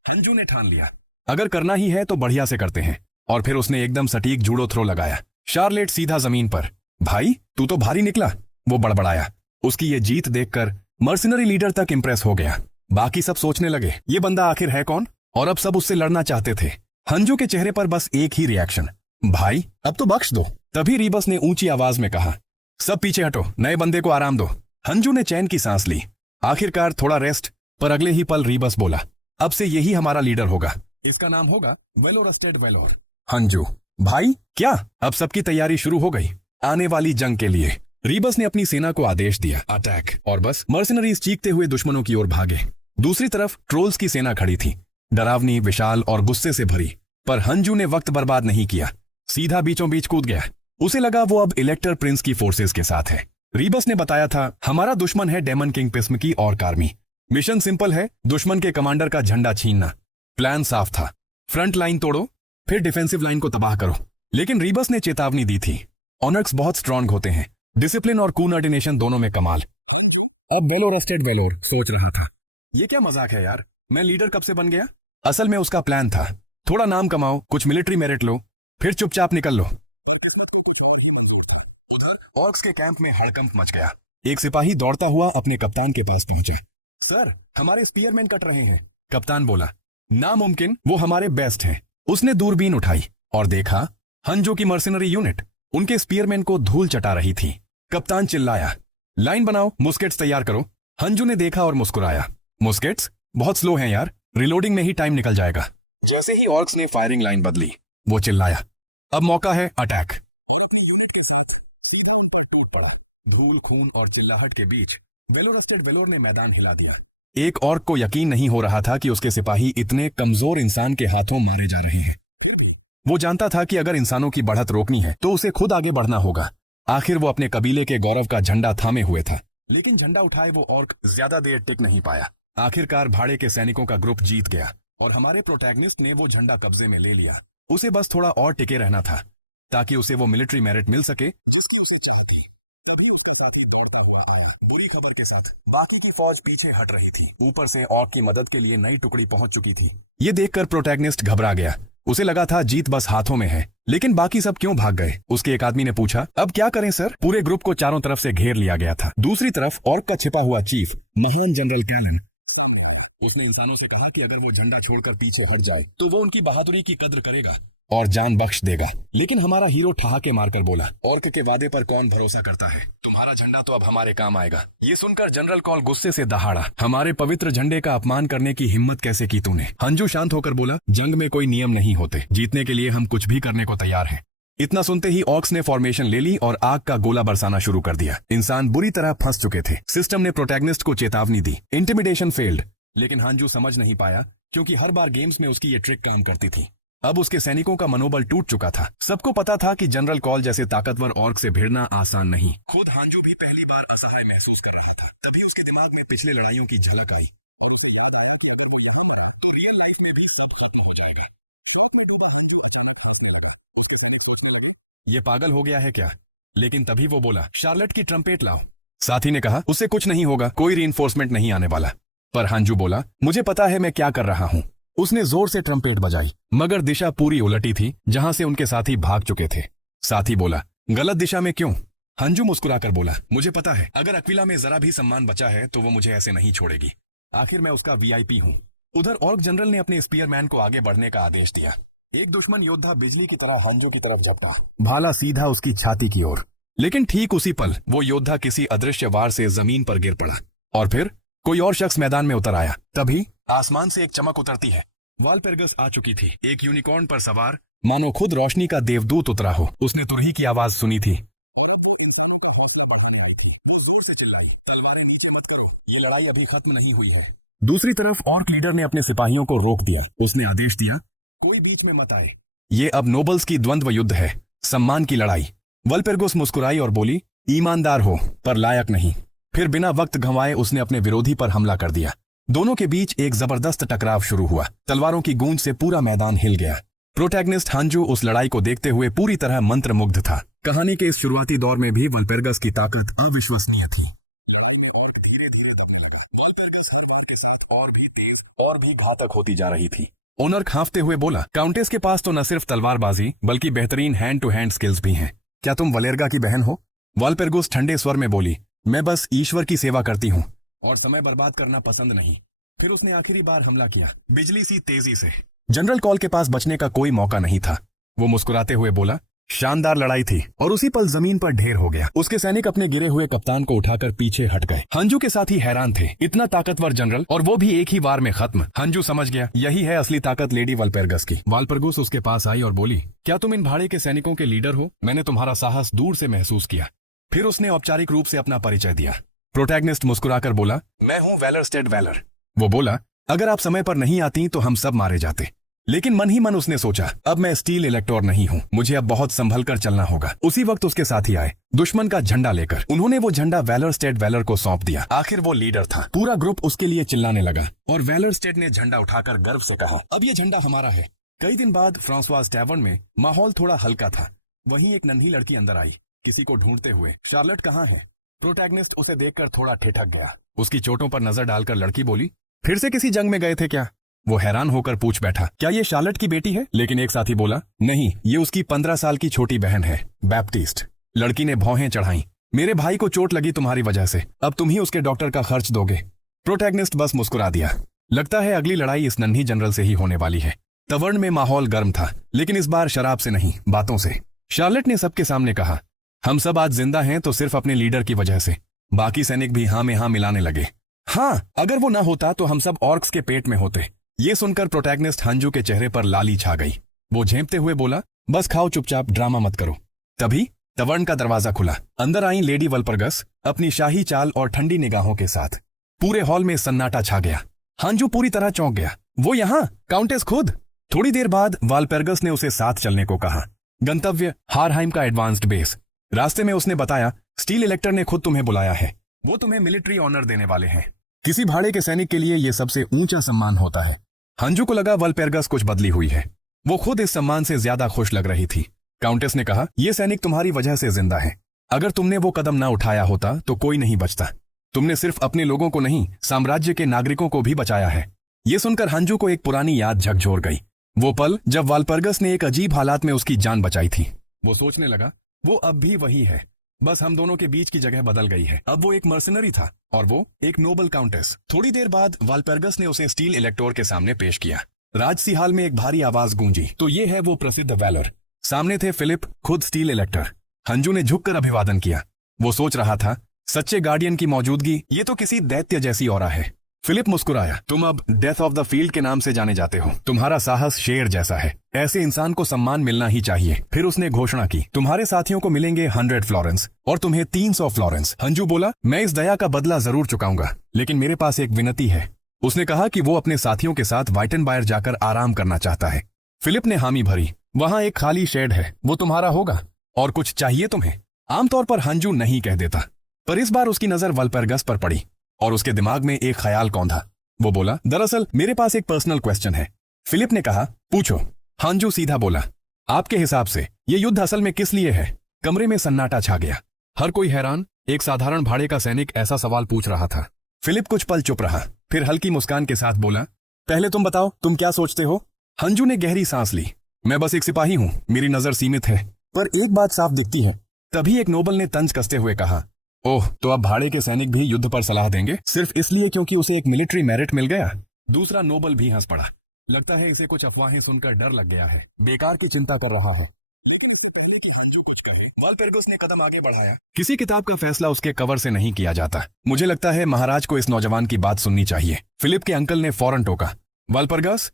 हंजू ने ठान लिया, अगर करना ही है तो बढ़िया से करते हैं। और फिर उसने एकदम सटीक जूडो थ्रो लगाया। शार्लेट सीधा जमीन पर। भाई तू तो भारी निकला, वो बड़बड़ाया। उसकी ये जीत देखकर मर्सिनरी लीडर तक इंप्रेस हो गया। बाकी सब सोचने लगे ये बंदा आखिर है कौन, और अब सब उससे लड़ना चाहते थे। हंजू के चेहरे पर बस एक ही रिएक्शन, भाई अब तो बख्श दो। तभी रीबस ने ऊंची आवाज में कहा, सब पीछे हटो, नए बंदे को आराम दो। हंजू ने चैन की सांस ली, आखिरकार थोड़ा रेस्ट। पर अगले ही पल रीबस बोला, अब से यही हमारा लीडर होगा, इसका नाम होगा वेलोरस्टेड वेलोर। हंजू, भाई क्या? अब सबकी तैयारी शुरू हो गई आने वाली जंग के लिए। रीबस ने अपनी सेना को आदेश दिया, अटैक। और बस मर्सिनरीज चीखते हुए दुश्मनों की ओर भागे। दूसरी तरफ ट्रोल्स की सेना खड़ी थी, डरावनी, विशाल और गुस्से से भरी। पर हंजू ने वक्त बर्बाद नहीं किया, सीधा बीचों बीच कूद गया। उसे लगा वो अब इलेक्टर प्रिंस की फोर्सेस के साथ है। रीबस ने बताया था, हमारा दुश्मन है डेमन किंग किस्म की ऑर्क आर्मी। मिशन सिंपल है, दुश्मन के कमांडर का झंडा छीनना। प्लान साफ था, फ्रंट लाइन तोड़ो, फिर डिफेंसिव लाइन को तबाह करो। लेकिन रीबस ने चेतावनी दी थी, ऑनर्क्स बहुत स्ट्रांग होते हैं, डिसिप्लिन और कोऑर्डिनेशन दोनों में कमाल। अब वेलोरस्टेड वेलोर सोच रहा था, ये क्या मजाक है यार, मैं लीडर कब से बन गया? असल में उसका प्लान था, थोड़ा नाम कमाओ, कुछ मिलिट्री मेरिट लो, फिर चुपचाप निकल लो। ऑर्क्स के कैंप में हड़कंप मच गया। एक सिपाही दौड़ता हुआ अपने कप्तान के पास पहुंचा। सर, हमारे स्पीयरमैन कट रहे हैं। कप्तान बोला, नामुमकिन, वो हमारे बेस्ट हैं। उसने दूरबीन उठाई और देखा, हंजू की मर्सिनरी यूनिट उनके स्पीयरमैन को धूल चटा रही थी। कप्तान चिल्लाया, लाइन बनाओ, मुस्केट्स तैयार करो। हंजू ने देखा और मुस्कुराया, मुस्केट्स बहुत स्लो हैं यार, रिलोडिंग में ही टाइम निकल जाएगा। जैसे ही ऑर्क्स ने फायरिंग लाइन बदली, वो चिल्लाया, अब मौका है अटैक। धूल, खून और चिल्लाहट के बीच वेलोरस्टेड वेलोर ने मैदान हिला दिया। एक ऑर्क को यकीन नहीं हो रहा था कि उसके सिपाही इतने कमजोर इंसान के हाथों मारे जा रहे हैं। वो जानता था कि अगर इंसानों की बढ़त रोकनी है तो उसे खुद आगे बढ़ना होगा। आखिर वो अपने कबीले के गौरव का झंडा थामे हुए था, लेकिन झंडा उठाए वो ऑर्क ज्यादा देर टिक नहीं पाया। आखिरकार भाड़े के सैनिकों का ग्रुप जीत गया और हमारे प्रोटैगनिस्ट ने वो झंडा कब्जे में ले लिया। उसे बस थोड़ा और टिके रहना था ताकि उसे वो मिलिट्री मेरिट मिल सके। तभी उसका साथी दौड़ता हुआ आया, बुरी खबर के साथ। बाकी की फौज पीछे हट रही थी, ऊपर से ऑर्क की मदद के लिए नई टुकड़ी पहुंच चुकी थी। ये देखकर प्रोटैगनिस्ट घबरा गया, उसे लगा था जीत बस हाथों में है। लेकिन बाकी सब क्यों भाग गए? उसके एक आदमी ने पूछा, अब क्या करें सर? पूरे ग्रुप को चारों तरफ से घेर लिया गया था। दूसरी तरफ ऑर्क का छिपा हुआ चीफ, महान जनरल कैलन, उसने इंसानों से कहा कि अगर वो झंडा छोड़कर पीछे हट जाए तो वो उनकी बहादुरी की कद्र करेगा और जान बख्श देगा। लेकिन हमारा हीरो ठहाके मारकर बोला, ऑर्क के वादे पर कौन भरोसा करता है? तुम्हारा झंडा तो अब हमारे काम आएगा। ये सुनकर जनरल कॉल गुस्से से दहाड़ा, हमारे पवित्र झंडे का अपमान करने की हिम्मत कैसे की तूने? हंजू शांत होकर बोला, जंग में कोई नियम नहीं होते, जीतने के लिए हम कुछ भी करने को तैयार हैं। इतना सुनते ही ऑर्क्स ने फॉर्मेशन ले ली और आग का गोला बरसाना शुरू कर दिया। इंसान बुरी तरह फंस चुके थे। सिस्टम ने प्रोटैगनिस्ट को चेतावनी दी, इंटिमिडेशन फेल्ड। लेकिन हंजू समझ नहीं पाया क्योंकि हर बार गेम्स में उसकी ये ट्रिक काम करती थी। अब उसके सैनिकों का मनोबल टूट चुका था। सबको पता था कि जनरल कॉल जैसे ताकतवर ऑर्क से भिड़ना आसान नहीं। खुद हांजू भी पहली बार असहाय महसूस कर रहा था। तभी उसके दिमाग में पिछले लड़ाइयों की झलक आई और उसे याद आया कि अगर वो यहाँ मरा तो रियल लाइफ में भी सब खत्म हो जाएगा। अचानक हंसने लगा। उसके सैनिक पूछने लगे, ये पागल हो गया है क्या? लेकिन तभी वो बोला, शार्लेट की ट्रम्पेट लाओ। साथी ने कहा, उससे कुछ नहीं होगा, कोई रीइंफोर्समेंट नहीं आने वाला। पर हांजू बोला, मुझे पता है मैं क्या कर रहा हूँ। उसने जोर से ट्रम्पेट बजाई, मगर दिशा पूरी उलटी थी जहां से उनके साथी भाग चुके थे। साथी बोला, गलत दिशा में क्यों? हंजू मुस्कुराकर बोला, मुझे पता है अगर अक्विला में जरा भी सम्मान बचा है तो वो मुझे ऐसे नहीं छोड़ेगी। आखिर मैं उसका वीआईपी हूँ। उधर ऑर्क जनरल ने अपने स्पीयरमैन को आगे बढ़ने का आदेश दिया। एक दुश्मन योद्धा बिजली की तरह हंजू की तरफ झपटा, भाला सीधा उसकी छाती की ओर। लेकिन ठीक उसी पल वो योद्धा किसी अदृश्य वार से जमीन पर गिर पड़ा और फिर कोई और शख्स मैदान में उतर आया। तभी आसमान से एक चमक उतरती है। वालपेरगस आ चुकी थी, एक यूनिकॉर्न पर सवार, मानो खुद रोशनी का देवदूत उतरा हो। उसने तुरही की आवाज सुनी थी और अब वो इंसानों का हौसला बढ़ाने आई थी। जोर से चिल्लाई, तलवारें नीचे मत करो, ये लड़ाई अभी खत्म नहीं हुई है। दूसरी तरफ ऑर्क लीडर ने अपने सिपाहियों को रोक दिया। उसने आदेश दिया, कोई बीच में मत आए, ये अब नोबल्स की द्वंद्व युद्ध है, सम्मान की लड़ाई। वालपेरगस मुस्कुराई और बोली, ईमानदार हो पर लायक नहीं। फिर बिना वक्त गंवाए उसने अपने विरोधी पर हमला कर दिया। दोनों के बीच एक जबरदस्त टकराव शुरू हुआ। तलवारों की गूंज से पूरा मैदान हिल गया। प्रोटैगनिस्ट हांजू उस लड़ाई को देखते हुए पूरी तरह मंत्रमुग्ध था। कहानी के इस शुरुआती दौर में भी वल्पेर्गस की ताकत अविश्वसनीय थी। वल्पेर्गस हर बार के साथ और भी तेज और भी घातक होती जा रही थी। ओनर खांफते हुए बोला, काउंटेस के पास तो न सिर्फ तलवारबाजी बल्कि बेहतरीन हैंड टू हैंड स्किल्स भी हैं। क्या तुम वलेर्गा की बहन हो? वल्पेर्गस ठंडे स्वर में बोली, मैं बस ईश्वर की सेवा करती हूँ और समय बर्बाद करना पसंद नहीं। फिर उसने आखिरी बार हमला किया, बिजली सी तेजी से। जनरल कॉल के पास बचने का कोई मौका नहीं था। वो मुस्कुराते हुए बोला, शानदार लड़ाई थी। और उसी पल जमीन पर ढेर हो गया। उसके सैनिक अपने गिरे हुए कप्तान को उठाकर पीछे हट गए। हंजू के साथ ही हैरान थे, इतना ताकतवर जनरल और वो भी एक ही वार में खत्म। हंजू समझ गया, यही है असली ताकत लेडी वल्पेर्गस की। वल्पेर्गस उसके पास आई और बोली, क्या तुम इन भाड़े के सैनिकों के लीडर हो? मैंने तुम्हारा साहस दूर से महसूस किया। फिर उसने औपचारिक रूप से अपना परिचय दिया। प्रोटैगनिस्ट मुस्कुराकर बोला, मैं हूं वेलर स्टेड वेलर। वो बोला, अगर आप समय पर नहीं आती तो हम सब मारे जाते। लेकिन मन ही मन उसने सोचा, अब मैं स्टील इलेक्टर नहीं हूं, मुझे अब बहुत संभल कर चलना होगा। उसी वक्त उसके साथी आए, दुश्मन का झंडा लेकर। उन्होंने वो झंडा वेलर स्टेड वेलर को सौंप दिया। आखिर वो लीडर था। पूरा ग्रुप उसके लिए चिल्लाने लगा और वेलर स्टेड ने झंडा उठाकर गर्व से कहा, अब ये झंडा हमारा है। कई दिन बाद फ्रांसवाज टैवर्न में माहौल थोड़ा हल्का था। वहीं एक नन्ही लड़की अंदर आई, किसी को ढूंढते हुए। शार्लेट कहाँ है? प्रोटैगनिस्ट उसे देखकर थोड़ा ठिठक गया। उसकी चोटों पर नजर डालकर लड़की बोली, फिर से किसी जंग में गए थे क्या? वो हैरान होकर पूछ बैठा, क्या ये शार्लेट की बेटी है? लेकिन एक साथी बोला, नहीं, ये उसकी 15 साल की छोटी बहन है, बैप्टिस्ट। लड़की ने भौहें चढ़ाई, मेरे भाई को चोट लगी तुम्हारी वजह से, अब तुम ही उसके डॉक्टर का खर्च दोगे। प्रोटैगनिस्ट बस मुस्कुरा दिया। लगता है अगली लड़ाई इस नन्ही जनरल से ही होने वाली है। तवर्ण में माहौल गर्म था, लेकिन इस बार शराब से नहीं, बातों से। शार्लेट ने सबके सामने कहा, हम सब आज जिंदा हैं तो सिर्फ अपने लीडर की वजह से। बाकी सैनिक भी हाँ में हाँ मिलाने लगे। हाँ, अगर वो ना होता तो हम सब ऑर्क्स के पेट में होते। ये सुनकर प्रोटैगनिस्ट हंजू के चेहरे पर लाली छा गई। वो झेंपते हुए बोला, बस खाओ चुपचाप, ड्रामा मत करो। तभी तवर्ण का दरवाजा खुला। अंदर आई लेडी वल्पेर्गस अपनी शाही चाल और ठंडी निगाहों के साथ। पूरे हॉल में सन्नाटा छा गया। हंजू पूरी तरह चौंक गया। वो यहाँ, काउंटेस खुद। थोड़ी देर बाद वल्पेर्गस ने उसे साथ चलने को कहा। गंतव्य हारहाइम का एडवांस्ड बेस। रास्ते में उसने बताया, स्टील इलेक्टर ने खुद तुम्हें बुलाया है। वो तुम्हें मिलिट्री ऑनर देने वाले हैं। किसी भाड़े के सैनिक के लिए यह सबसे ऊंचा सम्मान होता है। हंजू को लगा वल्पेर्गस कुछ बदली हुई है। वो खुद इस सम्मान से ज्यादा खुश लग रही थी। काउंटेस ने कहा, यह सैनिक तुम्हारी वजह से जिंदा है। अगर तुमने वो कदम ना उठाया होता तो कोई नहीं बचता। तुमने सिर्फ अपने लोगों को नहीं, साम्राज्य के नागरिकों को भी बचाया है। ये सुनकर हंजू को एक पुरानी याद झकझोर गई। वो पल जब वल्पेर्गस ने एक अजीब हालात में उसकी जान बचाई थी। वो सोचने लगा, वो अब भी वही है, बस हम दोनों के बीच की जगह बदल गई है। अब वो एक मर्सनरी था और वो एक नोबल काउंटेस। थोड़ी देर बाद वल्पेर्गस ने उसे स्टील इलेक्टोर के सामने पेश किया। राजसी हाल में एक भारी आवाज गूंजी, तो ये है वो प्रसिद्ध वेलर। सामने थे फिलिप, खुद स्टील इलेक्टर। हंजू ने झुककर अभिवादन किया। वो सोच रहा था, सच्चे गार्डियन की मौजूदगी, ये तो किसी दैत्य जैसी ऑरा है। फिलिप मुस्कुराया, तुम अब डेथ ऑफ द फील्ड के नाम से जाने जाते हो। तुम्हारा साहस शेर जैसा है। ऐसे इंसान को सम्मान मिलना ही चाहिए। फिर उसने घोषणा की, तुम्हारे साथियों को मिलेंगे 100 फ्लोरेंस और तुम्हें 300 फ्लोरेंस। हंजू बोला, मैं इस दया का बदला जरूर चुकाऊंगा, लेकिन मेरे पास एक विनती है। उसने कहा कि वो अपने साथियों के साथ वाइटनबायर जाकर आराम करना चाहता है। फिलिप ने हामी भरी, वहां एक खाली शेड है, वो तुम्हारा होगा। और कुछ चाहिए तुम्हें? आमतौर पर हंजू नहीं कह देता, पर इस बार उसकी नजर वल्पेर्गस पर पड़ी और उसके दिमाग में एक ख्याल कौंधा। वो बोला, दरअसल मेरे पास एक पर्सनल क्वेश्चन है। फिलिप ने कहा, पूछो। हंजू सीधा बोला, आपके हिसाब से ये युद्ध असल में किस लिए है? कमरे में सन्नाटा छा गया। हर कोई हैरान। एक साधारण भाड़े का सैनिक ऐसा सवाल पूछ रहा था। फिलिप कुछ पल चुप रहा, फिर हल्की मुस्कान के साथ बोला, पहले तुम बताओ, तुम क्या सोचते हो? हंजू ने गहरी सांस ली। मैं बस एक सिपाही हूं, मेरी नजर सीमित है, पर एक बात साफ दिखती है। तभी एक नोबल ने तंज कसते हुए कहा, ओह, तो अब भाड़े के सैनिक भी युद्ध पर सलाह देंगे, सिर्फ इसलिए क्योंकि उसे एक मिलिट्री मेरिट मिल गया? दूसरा नोबल भी हंस पड़ा। लगता है इसे कुछ अफवाहें सुनकर डर लग गया है, बेकार की चिंता कर रहा है। लेकिन इससे पहले कि हंजू कुछ कहे, वल्पेर्गस ने कदम आगे बढ़ाया। किसी किताब का फैसला उसके कवर से नहीं किया जाता। मुझे लगता है महाराज को इस नौजवान की बात सुननी चाहिए। फिलिप के अंकल ने फौरन टोका, वल्पेर्गस,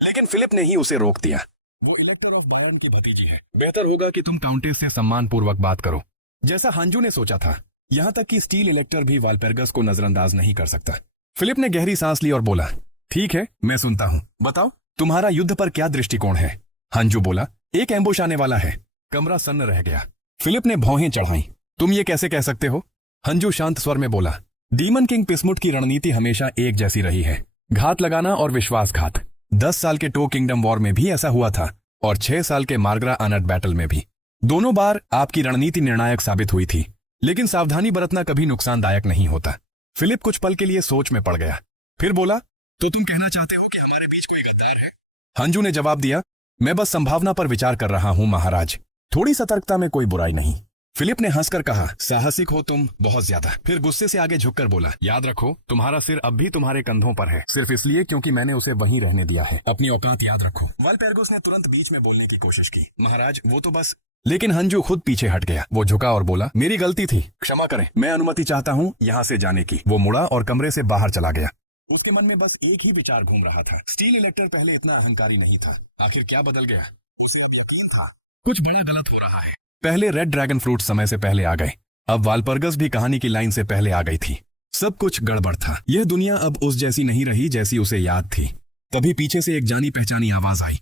लेकिन फिलिप ने ही उसे रोक दिया। वो इलेक्टर ऑफ बयान की भतीजी है। बेहतर होगा कि तुम काउंटेस से सम्मान पूर्वक बात करो। जैसा हंजू ने सोचा था, यहां तक कि स्टील इलेक्टर भी वल्पेर्गस को नजरअंदाज नहीं कर सकता। फिलिप ने गहरी सांस ली और बोला, ठीक है, मैं सुनता हूं। बताओ, तुम्हारा युद्ध पर क्या दृष्टिकोण है? हंजू बोला, एक एम्बुश आने वाला है। कमरा सन्न रह गया। फिलिप ने भौहें चढ़ाई। तुम ये कैसे कह सकते हो? हंजू शांत स्वर में बोला, डीमन किंग पिसमुट की रणनीति हमेशा एक जैसी रही है, घात लगाना और विश्वासघात। 10 साल के टो किंगडम वॉर में भी ऐसा हुआ था और 6 साल के मार्गरा अनट बैटल में भी। दोनों बार आपकी रणनीति निर्णायक साबित हुई थी, लेकिन सावधानी बरतना कभी नुकसानदायक नहीं होता। फिलिप कुछ पल के लिए सोच में पड़ गया, फिर बोला, तो तुम कहना चाहते हो कि हमारे बीच कोई गद्दार है? हंजू ने जवाब दिया, मैं बस संभावना पर विचार कर रहा हूं महाराज, थोड़ी सतर्कता में कोई बुराई नहीं। फिलिप ने हंसकर कहा, साहसिक हो तुम बहुत ज्यादा। फिर गुस्से से आगे झुककर बोला, याद रखो तुम्हारा सिर अब भी तुम्हारे कंधों पर है, सिर्फ इसलिए क्योंकि मैंने उसे वहीं रहने दिया है। अपनी औकात याद रखो। वालपेरगस ने तुरंत बीच में बोलने की कोशिश की, महाराज वो तो बस। लेकिन हंजू खुद पीछे हट गया। वो झुका और बोला, मेरी गलती थी, क्षमा करें, मैं अनुमति चाहता हूँ यहाँ से जाने की। वो मुड़ा और कमरे से बाहर चला गया। उसके मन में बस एक ही विचार घूम रहा था, स्टील इलेक्टर पहले इतना अहंकारी नहीं था, आखिर क्या बदल गया? कुछ बड़ा गलत हो रहा है। पहले रेड ड्रैगन फ्रूट समय से पहले आ गए, अब वालपर्गस भी कहानी की लाइन से पहले आ गई थी। सब कुछ गड़बड़ था। यह दुनिया अब उस जैसी नहीं रही जैसी उसे याद थी। तभी पीछे से एक जानी पहचानी आवाज आई।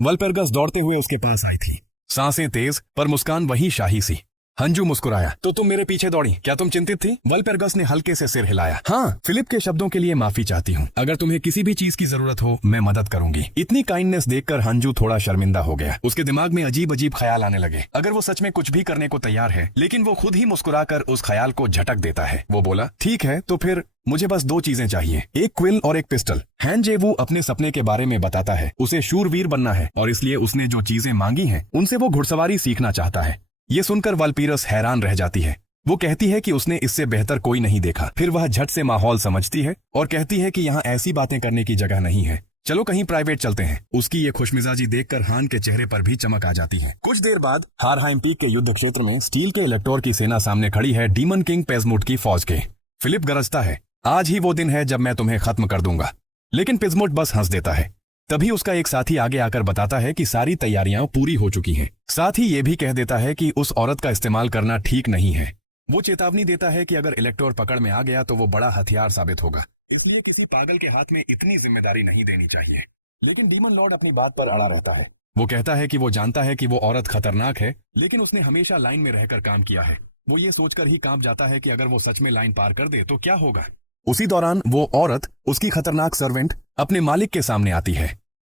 वालपर्गस दौड़ते हुए उसके पास आई थी, सांसें तेज पर मुस्कान वही शाही सी। हंजू मुस्कुराया, तो तुम मेरे पीछे दौड़ी, क्या तुम चिंतित थी? वालपेरगस ने हल्के से सिर हिलाया। हाँ, फिलिप के शब्दों के लिए माफी चाहती हूँ। अगर तुम्हें किसी भी चीज की जरूरत हो मैं मदद करूंगी। इतनी काइंडनेस देखकर हंजू थोड़ा शर्मिंदा हो गया। उसके दिमाग में अजीब अजीब ख्याल आने लगे। अगर वो सच में कुछ भी करने को तैयार है, लेकिन वो खुद ही मुस्कुराकर उस ख्याल को झटक देता है। वो बोला, ठीक है तो फिर मुझे बस 2 चीजें चाहिए, एक क्विल और एक पिस्टल। हैंजेवू अपने सपने के बारे में बताता है, उसे शूरवीर बनना है और इसलिए उसने जो चीजें मांगी हैं उनसे वो घुड़सवारी सीखना चाहता है। ये सुनकर वालपीरस हैरान रह जाती है। वो कहती है कि उसने इससे बेहतर कोई नहीं देखा। फिर वह झट से माहौल समझती है और कहती है कि यहाँ ऐसी बातें करने की जगह नहीं है, चलो कहीं प्राइवेट चलते हैं। उसकी ये खुशमिजाजी देखकर हान के चेहरे पर भी चमक आ जाती है। कुछ देर बाद हारहाइम पीक के युद्ध क्षेत्र में स्टील के इलेक्टोर की सेना सामने खड़ी है डीमन किंग पिसमुट की फौज के। फिलिप गरजता है, आज ही वो दिन है जब मैं तुम्हें खत्म कर दूंगा। लेकिन पिसमुट बस हंस देता है। तभी उसका एक साथी आगे आकर बताता है कि सारी तैयारियां पूरी हो चुकी हैं। साथ ही ये भी कह देता है कि उस औरत का इस्तेमाल करना ठीक नहीं है। वो चेतावनी देता है कि अगर इलेक्टोर पकड़ में आ गया तो वो बड़ा हथियार साबित होगा, इसलिए किसी पागल के हाथ में इतनी जिम्मेदारी नहीं देनी चाहिए। लेकिन डीमन लॉर्ड अपनी बात पर अड़ा रहता है। वो कहता है कि वो जानता है कि वो औरत खतरनाक है, लेकिन उसने हमेशा लाइन में रहकर काम किया है। वो ये सोचकर ही कांप जाता है कि अगर वो सच में लाइन पार कर दे तो क्या होगा। उसी दौरान वो औरत, उसकी खतरनाक सर्वेंट, अपने मालिक के सामने आती है।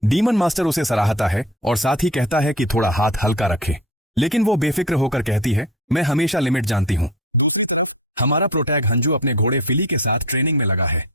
डीमन मास्टर उसे सराहता है और साथ ही कहता है कि थोड़ा हाथ हल्का रखे, लेकिन वो बेफिक्र होकर कहती है, मैं हमेशा लिमिट जानती हूँ। दूसरी तरफ हमारा प्रोटैग हंजू अपने घोड़े फिली के साथ ट्रेनिंग में लगा है।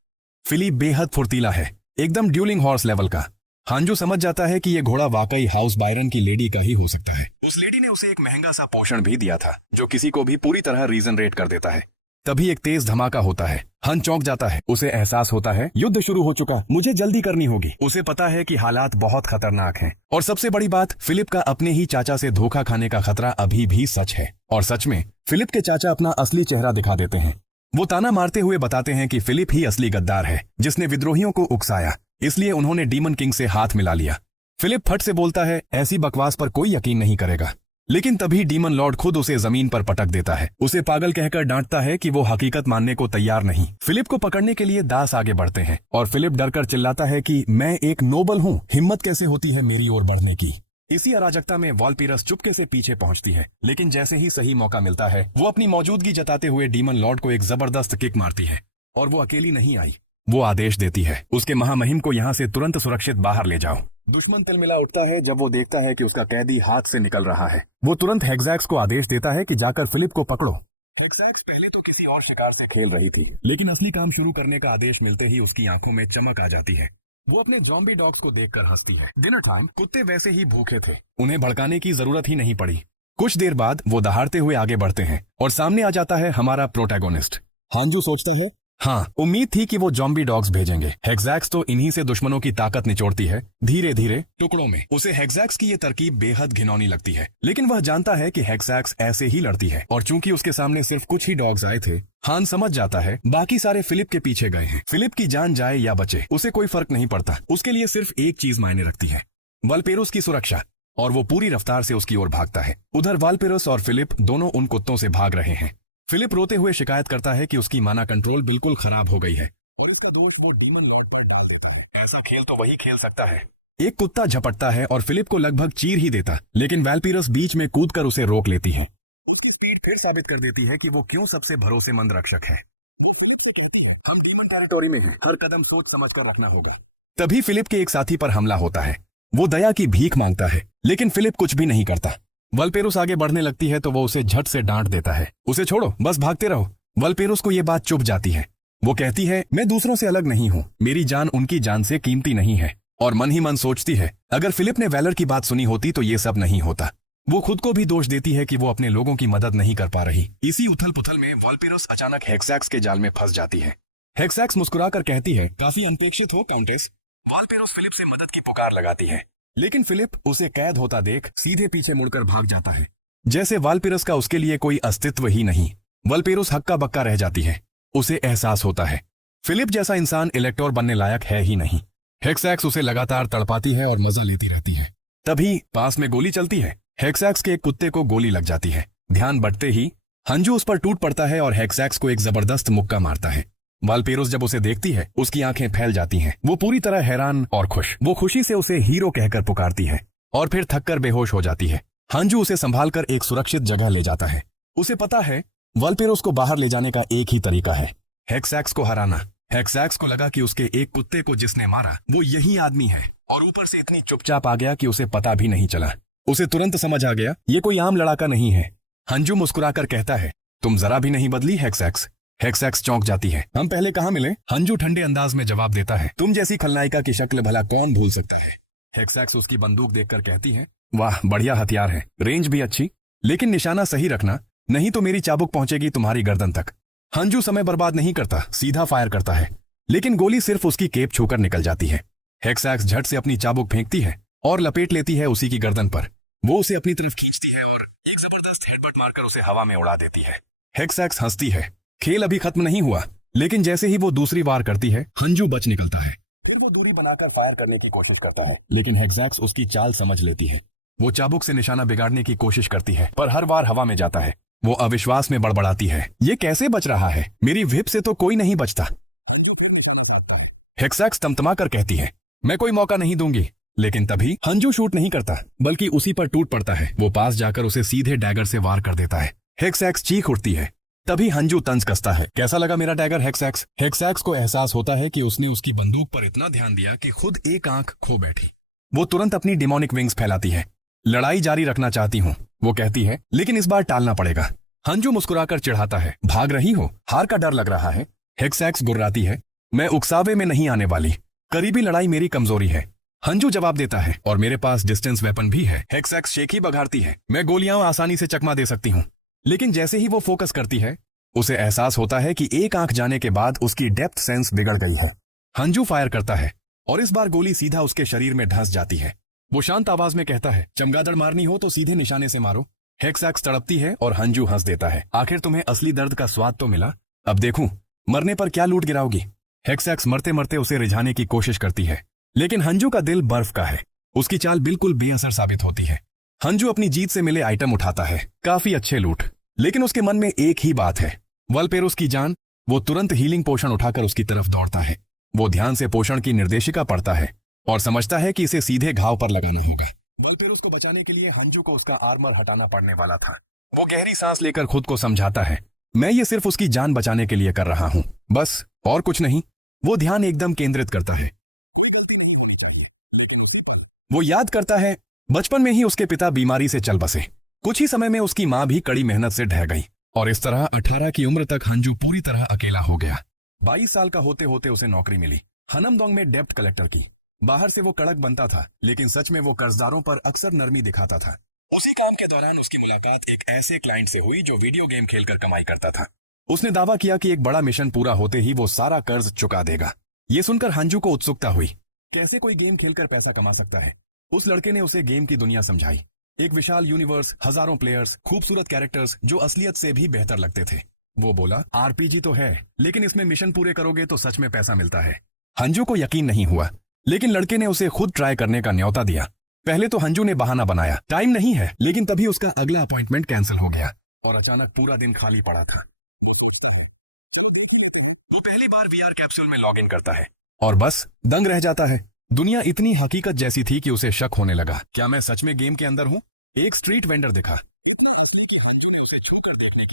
फिली बेहद फुर्तीला है, एकदम ड्यूलिंग हॉर्स लेवल का। हंजू समझ जाता है कि ये घोड़ा वाकई हाउस बायरन की लेडी का ही हो सकता है। उस लेडी ने उसे एक महंगा सा पोषण भी दिया था जो किसी को भी पूरी तरह रीजनरेट कर देता है। तभी एक तेज धमाका होता है। हन चौंक जाता है। उसे एहसास होता है युद्ध शुरू हो चुका, मुझे जल्दी करनी होगी। उसे पता है कि हालात बहुत खतरनाक हैं। और सबसे बड़ी बात, फिलिप का अपने ही चाचा से धोखा खाने का खतरा अभी भी सच है। और सच में फिलिप के चाचा अपना असली चेहरा दिखा देते हैं। वो ताना मारते हुए बताते हैं कि फिलिप ही असली गद्दार है जिसने विद्रोहियों को उकसाया, इसलिए उन्होंने डीमन किंग से हाथ मिला लिया। फिलिप फट से बोलता है, ऐसी बकवास पर कोई यकीन नहीं करेगा। लेकिन तभी डीमन लॉर्ड खुद उसे जमीन पर पटक देता है। उसे पागल कहकर डांटता है कि वो हकीकत मानने को तैयार नहीं। फिलिप को पकड़ने के लिए दास आगे बढ़ते हैं और फिलिप डरकर चिल्लाता है कि मैं एक नोबल हूँ, हिम्मत कैसे होती है मेरी ओर बढ़ने की। इसी अराजकता में वालपीरस चुपके से पीछे पहुंचती है, लेकिन जैसे ही सही मौका मिलता है वो अपनी मौजूदगी जताते हुए डीमन लॉर्ड को एक जबरदस्त किक मारती है। और वो अकेली नहीं आई, वो आदेश देती है, उसके महामहिम को यहाँ से तुरंत सुरक्षित बाहर ले जाओ। दुश्मन तिलमिला उठता है जब वो देखता है कि उसका कैदी हाथ से निकल रहा है। वो तुरंत हेक्सैक्स को आदेश देता है कि जाकर फिलिप को पकड़ो। हेक्सैक्स पहले तो किसी और शिकार से खेल रही थी, लेकिन असली काम शुरू करने का आदेश मिलते ही उसकी आंखों में चमक आ जाती है। वो अपने ज़ॉम्बी डॉग्स को देखकर हंसती है। डिनर टाइम, कुत्ते वैसे ही भूखे थे, उन्हें भड़काने की जरूरत ही नहीं पड़ी। कुछ देर बाद वो दहाड़ते हुए आगे बढ़ते हैं और सामने आ जाता है हमारा प्रोटैगोनिस्ट। हांजू सोचता है, हाँ, उम्मीद थी कि वो ज़ॉम्बी डॉग्स भेजेंगे। हेक्सैक्स तो इन्हीं से दुश्मनों की ताकत निचोड़ती है, धीरे धीरे टुकड़ों में। उसे हेक्सैक्स की ये तरकीब बेहद घिनौनी लगती है, लेकिन वह जानता है कि हेक्सैक्स ऐसे ही लड़ती है। और चूंकि उसके सामने सिर्फ कुछ ही डॉग्स आए थे, हान समझ जाता है बाकी सारे फिलिप के पीछे गए हैं। फिलिप की जान जाए या बचे, उसे कोई फर्क नहीं पड़ता। उसके लिए सिर्फ एक चीज मायने रखती है, वालपेरुस की सुरक्षा। और वो पूरी रफ्तार से उसकी ओर भागता है। उधर वालपेरुस और फिलिप दोनों उन कुत्तों से भाग रहे हैं। फिलिप रोते हुए शिकायत करता है कि उसकी माना कंट्रोल बिल्कुल खराब हो गई है और इसका दोष वो डीमन लॉर्ड पर डाल देता है। ऐसा खेल तो वही खेल सकता है। एक कुत्ता झपटता है और फिलिप को लगभग चीर ही देता, लेकिन वालपीरस बीच में कूदकर उसे रोक लेती है। उसकी पीठ फिर साबित कर देती है कि वो क्यों सबसे भरोसेमंद रक्षक है। हम डीमन टेरिटोरी में हैं, हर कदम सोच समझ कर रखना होगा। तभी फिलिप के एक साथी पर हमला होता है। वो दया की भीख मांगता है, लेकिन फिलिप कुछ भी नहीं करता। वल्पेरुस आगे बढ़ने लगती है तो वो उसे झट से डांट देता है। उसे छोड़ो, बस भागते रहो। वल्पेरुस को ये बात चुभ जाती है। वो कहती है, मैं दूसरों से अलग नहीं हूँ, मेरी जान उनकी जान से कीमती नहीं है। और मन ही मन सोचती है, अगर फिलिप ने वैलर की बात सुनी होती तो ये सब नहीं होता। वो खुद को भी दोष देती है कि वो अपने लोगों की मदद नहीं कर पा रही। इसी उथल पुथल में वल्पेरुस अचानक हेक्सैक्स के जाल में फंस जाती है। हेक्सैक्स मुस्कुराकर कहती है, काफी अनपेक्षित हो काउंटेस। वल्पेरुस फिलिप से मदद की पुकार लगाती है, लेकिन फिलिप उसे कैद होता देख सीधे पीछे मुड़कर भाग जाता है, जैसे वल्पेरुस का उसके लिए कोई अस्तित्व ही नहीं। वल्पेरुस हक्का बक्का रह जाती है। उसे एहसास होता है फिलिप जैसा इंसान इलेक्टोर बनने लायक है ही नहीं। हेक्सैक्स उसे लगातार तड़पाती है और मजा लेती रहती है। तभी पास में गोली चलती है। हेक्सैक्स के एक कुत्ते को गोली लग जाती है। ध्यान बढ़ते ही हंजू उस पर टूट पड़ता है और हेक्सैक्स को एक जबरदस्त मुक्का मारता है। वल्पेरुस जब उसे देखती है, उसकी आंखें फैल जाती हैं। वो पूरी तरह हैरान और खुश। वो खुशी से उसे हीरो कहकर पुकारती है और फिर थककर बेहोश हो जाती है। हंजू उसे संभालकर एक सुरक्षित जगह ले जाता है। उसे पता है वल्पेरुस को बाहर ले जाने का एक ही तरीका है, हेक्सैक्स को हराना। हेक्सैक्स को लगा कि उसके एक कुत्ते को जिसने मारा वो यही आदमी है, और ऊपर से इतनी चुपचाप आ गया कि उसे पता भी नहीं चला। उसे तुरंत समझ आ गया ये कोई आम लड़ाका नहीं है। हंजू मुस्कुराकर कहता है, तुम जरा भी नहीं बदली हेक्सैक्स। हेक्सैक्स चौंक जाती है। हम पहले कहाँ मिले? हंजू ठंडे अंदाज में जवाब देता है, तुम जैसी खलनायिका की शक्ल भला कौन भूल सकता है। हेक्सैक्स उसकी बंदूक देखकर कहती है, वाह बढ़िया हथियार है, रेंज भी अच्छी, लेकिन निशाना सही रखना, नहीं तो मेरी चाबुक पहुंचेगी तुम्हारी गर्दन तक। हंजू समय बर्बाद नहीं करता, सीधा फायर करता है, लेकिन गोली सिर्फ उसकी केप छूकर निकल जाती है। हेक्सैक्स झट से अपनी चाबुक फेंकती है और लपेट लेती है उसी की गर्दन पर। वो उसे अपनी तरफ खींचती है और एक जबरदस्त हेडबट मारकर उसे हवा में उड़ा देती है। हेक्सैक्स हंसती है। खेल अभी खत्म नहीं हुआ, लेकिन जैसे ही वो दूसरी वार करती है, हंजू बच निकलता है। फिर वो दूरी बनाकर फायर करने की कोशिश करता है, लेकिन हेक्सैक्स उसकी चाल समझ लेती है। वो चाबुक से निशाना बिगाड़ने की कोशिश करती है, पर हर बार हवा में जाता है। वो अविश्वास में बड़बड़ाती है, ये कैसे बच रहा है? मेरी व्हिप से तो कोई नहीं बचता। हेक्सैक्स तमतमा कर कहती है, मैं कोई मौका नहीं दूंगी। लेकिन तभी हंजू शूट नहीं करता, बल्कि उसी पर टूट पड़ता है। वो पास जाकर उसे सीधे डैगर से वार कर देता है। हेक्सैक्स चीख उठती है। तभी हंजू तंज कसता है, कैसा लगा मेरा डैगर हेक्सैक्स? हेक्सैक्स को एहसास होता है कि उसने उसकी बंदूक पर इतना ध्यान दिया कि खुद एक आंख खो बैठी। वो तुरंत अपनी डिमोनिक विंग्स फैलाती है। लड़ाई जारी रखना चाहती हूँ, वो कहती है, लेकिन इस बार टालना पड़ेगा। हंजू मुस्कुराकर चिढ़ाता है, भाग रही हो? हार का डर लग रहा है? हेक्सैक्स गुर्राती है, मैं उकसावे में नहीं आने वाली, करीबी लड़ाई मेरी कमजोरी है। हंजू जवाब देता है, और मेरे पास डिस्टेंस वेपन भी है। हेक्सैक्स शेखी बघाड़ती है, मैं गोलियां आसानी से चकमा दे सकती हूँ। लेकिन जैसे ही वो फोकस करती है, उसे एहसास होता है कि एक आंख जाने के बाद उसकी डेप्थ सेंस बिगड़ गई है। हंजू फायर करता है और इस बार गोली सीधा उसके शरीर में धंस जाती है। वो शांत आवाज में कहता है, चमगादड़ मारनी हो तो सीधे निशाने से मारो। हेक्सैक्स तड़पती है और हंजू हंस देता है, आखिर तुम्हें असली दर्द का स्वाद तो मिला, अब देखूं मरने पर क्या लूट गिराओगी। हेक्सैक्स मरते मरते उसे रिझाने की कोशिश करती है, लेकिन हंजू का दिल बर्फ का है। उसकी चाल बिल्कुल बेअसर साबित होती है। हंजू अपनी जीत से मिले आइटम उठाता है, काफी अच्छे लूट, लेकिन उसके मन में एक ही बात है, वल्पेरुस की जान। वो तुरंत हीलिंग पोशन उठाकर उसकी तरफ दौड़ता है। वो ध्यान से पोषण की निर्देशिका पढ़ता है और समझता है कि इसे सीधे घाव पर लगाना होगा। वल्पेरुस को बचाने के लिए हंजू को उसका आर्मर हटाना पड़ने वाला था। वो गहरी सांस लेकर खुद को समझाता है, मैं ये सिर्फ उसकी जान बचाने के लिए कर रहा हूं, बस, और कुछ नहीं। वो ध्यान एकदम केंद्रित करता है। वो याद करता है बचपन में ही उसके पिता बीमारी से चल बसे। कुछ ही समय में उसकी मां भी कड़ी मेहनत से ढह गई और इस तरह 18 की उम्र तक हंजू पूरी तरह अकेला हो गया। 22 साल का होते होते उसे नौकरी मिली, हनमदोंग में डेप्ट कलेक्टर की। बाहर से वो कड़क बनता था, लेकिन सच में वो कर्जदारों पर अक्सर नरमी दिखाता था। उसी काम के दौरान उसकी मुलाकात एक ऐसे क्लाइंट से हुई जो वीडियो गेम खेलकर कमाई करता था। उसने दावा किया कि एक बड़ा मिशन पूरा होते ही वो सारा कर्ज चुका देगा। ये सुनकर हंजू को उत्सुकता हुई, कैसे कोई गेम खेलकर पैसा कमा सकता है। उस लड़के ने उसे गेम की दुनिया समझाई, एक विशाल यूनिवर्स, हजारों प्लेयर्स, खूबसूरत कैरेक्टर्स जो असलियत से भी बेहतर लगते थे। वो बोला, आरपीजी तो है, लेकिन इसमें मिशन पूरे करोगे तो सच में पैसा मिलता है। हंजू को यकीन नहीं हुआ, लेकिन लड़के ने उसे खुद ट्राई करने का न्योता दिया। पहले तो हंजू ने बहाना बनाया, टाइम नहीं है, लेकिन तभी उसका अगला अपॉइंटमेंट कैंसिल हो गया और अचानक पूरा दिन खाली पड़ा था। वो पहली बार वीआर कैप्सूल में लॉग इन करता है और बस दंग रह जाता है। दुनिया इतनी हकीकत जैसी थी कि उसे शक होने लगा, क्या मैं सच में गेम के अंदर हूँ? एक स्ट्रीट वेंडर दिखा, इतना असली कि हंजू ने उसे छूकर देखने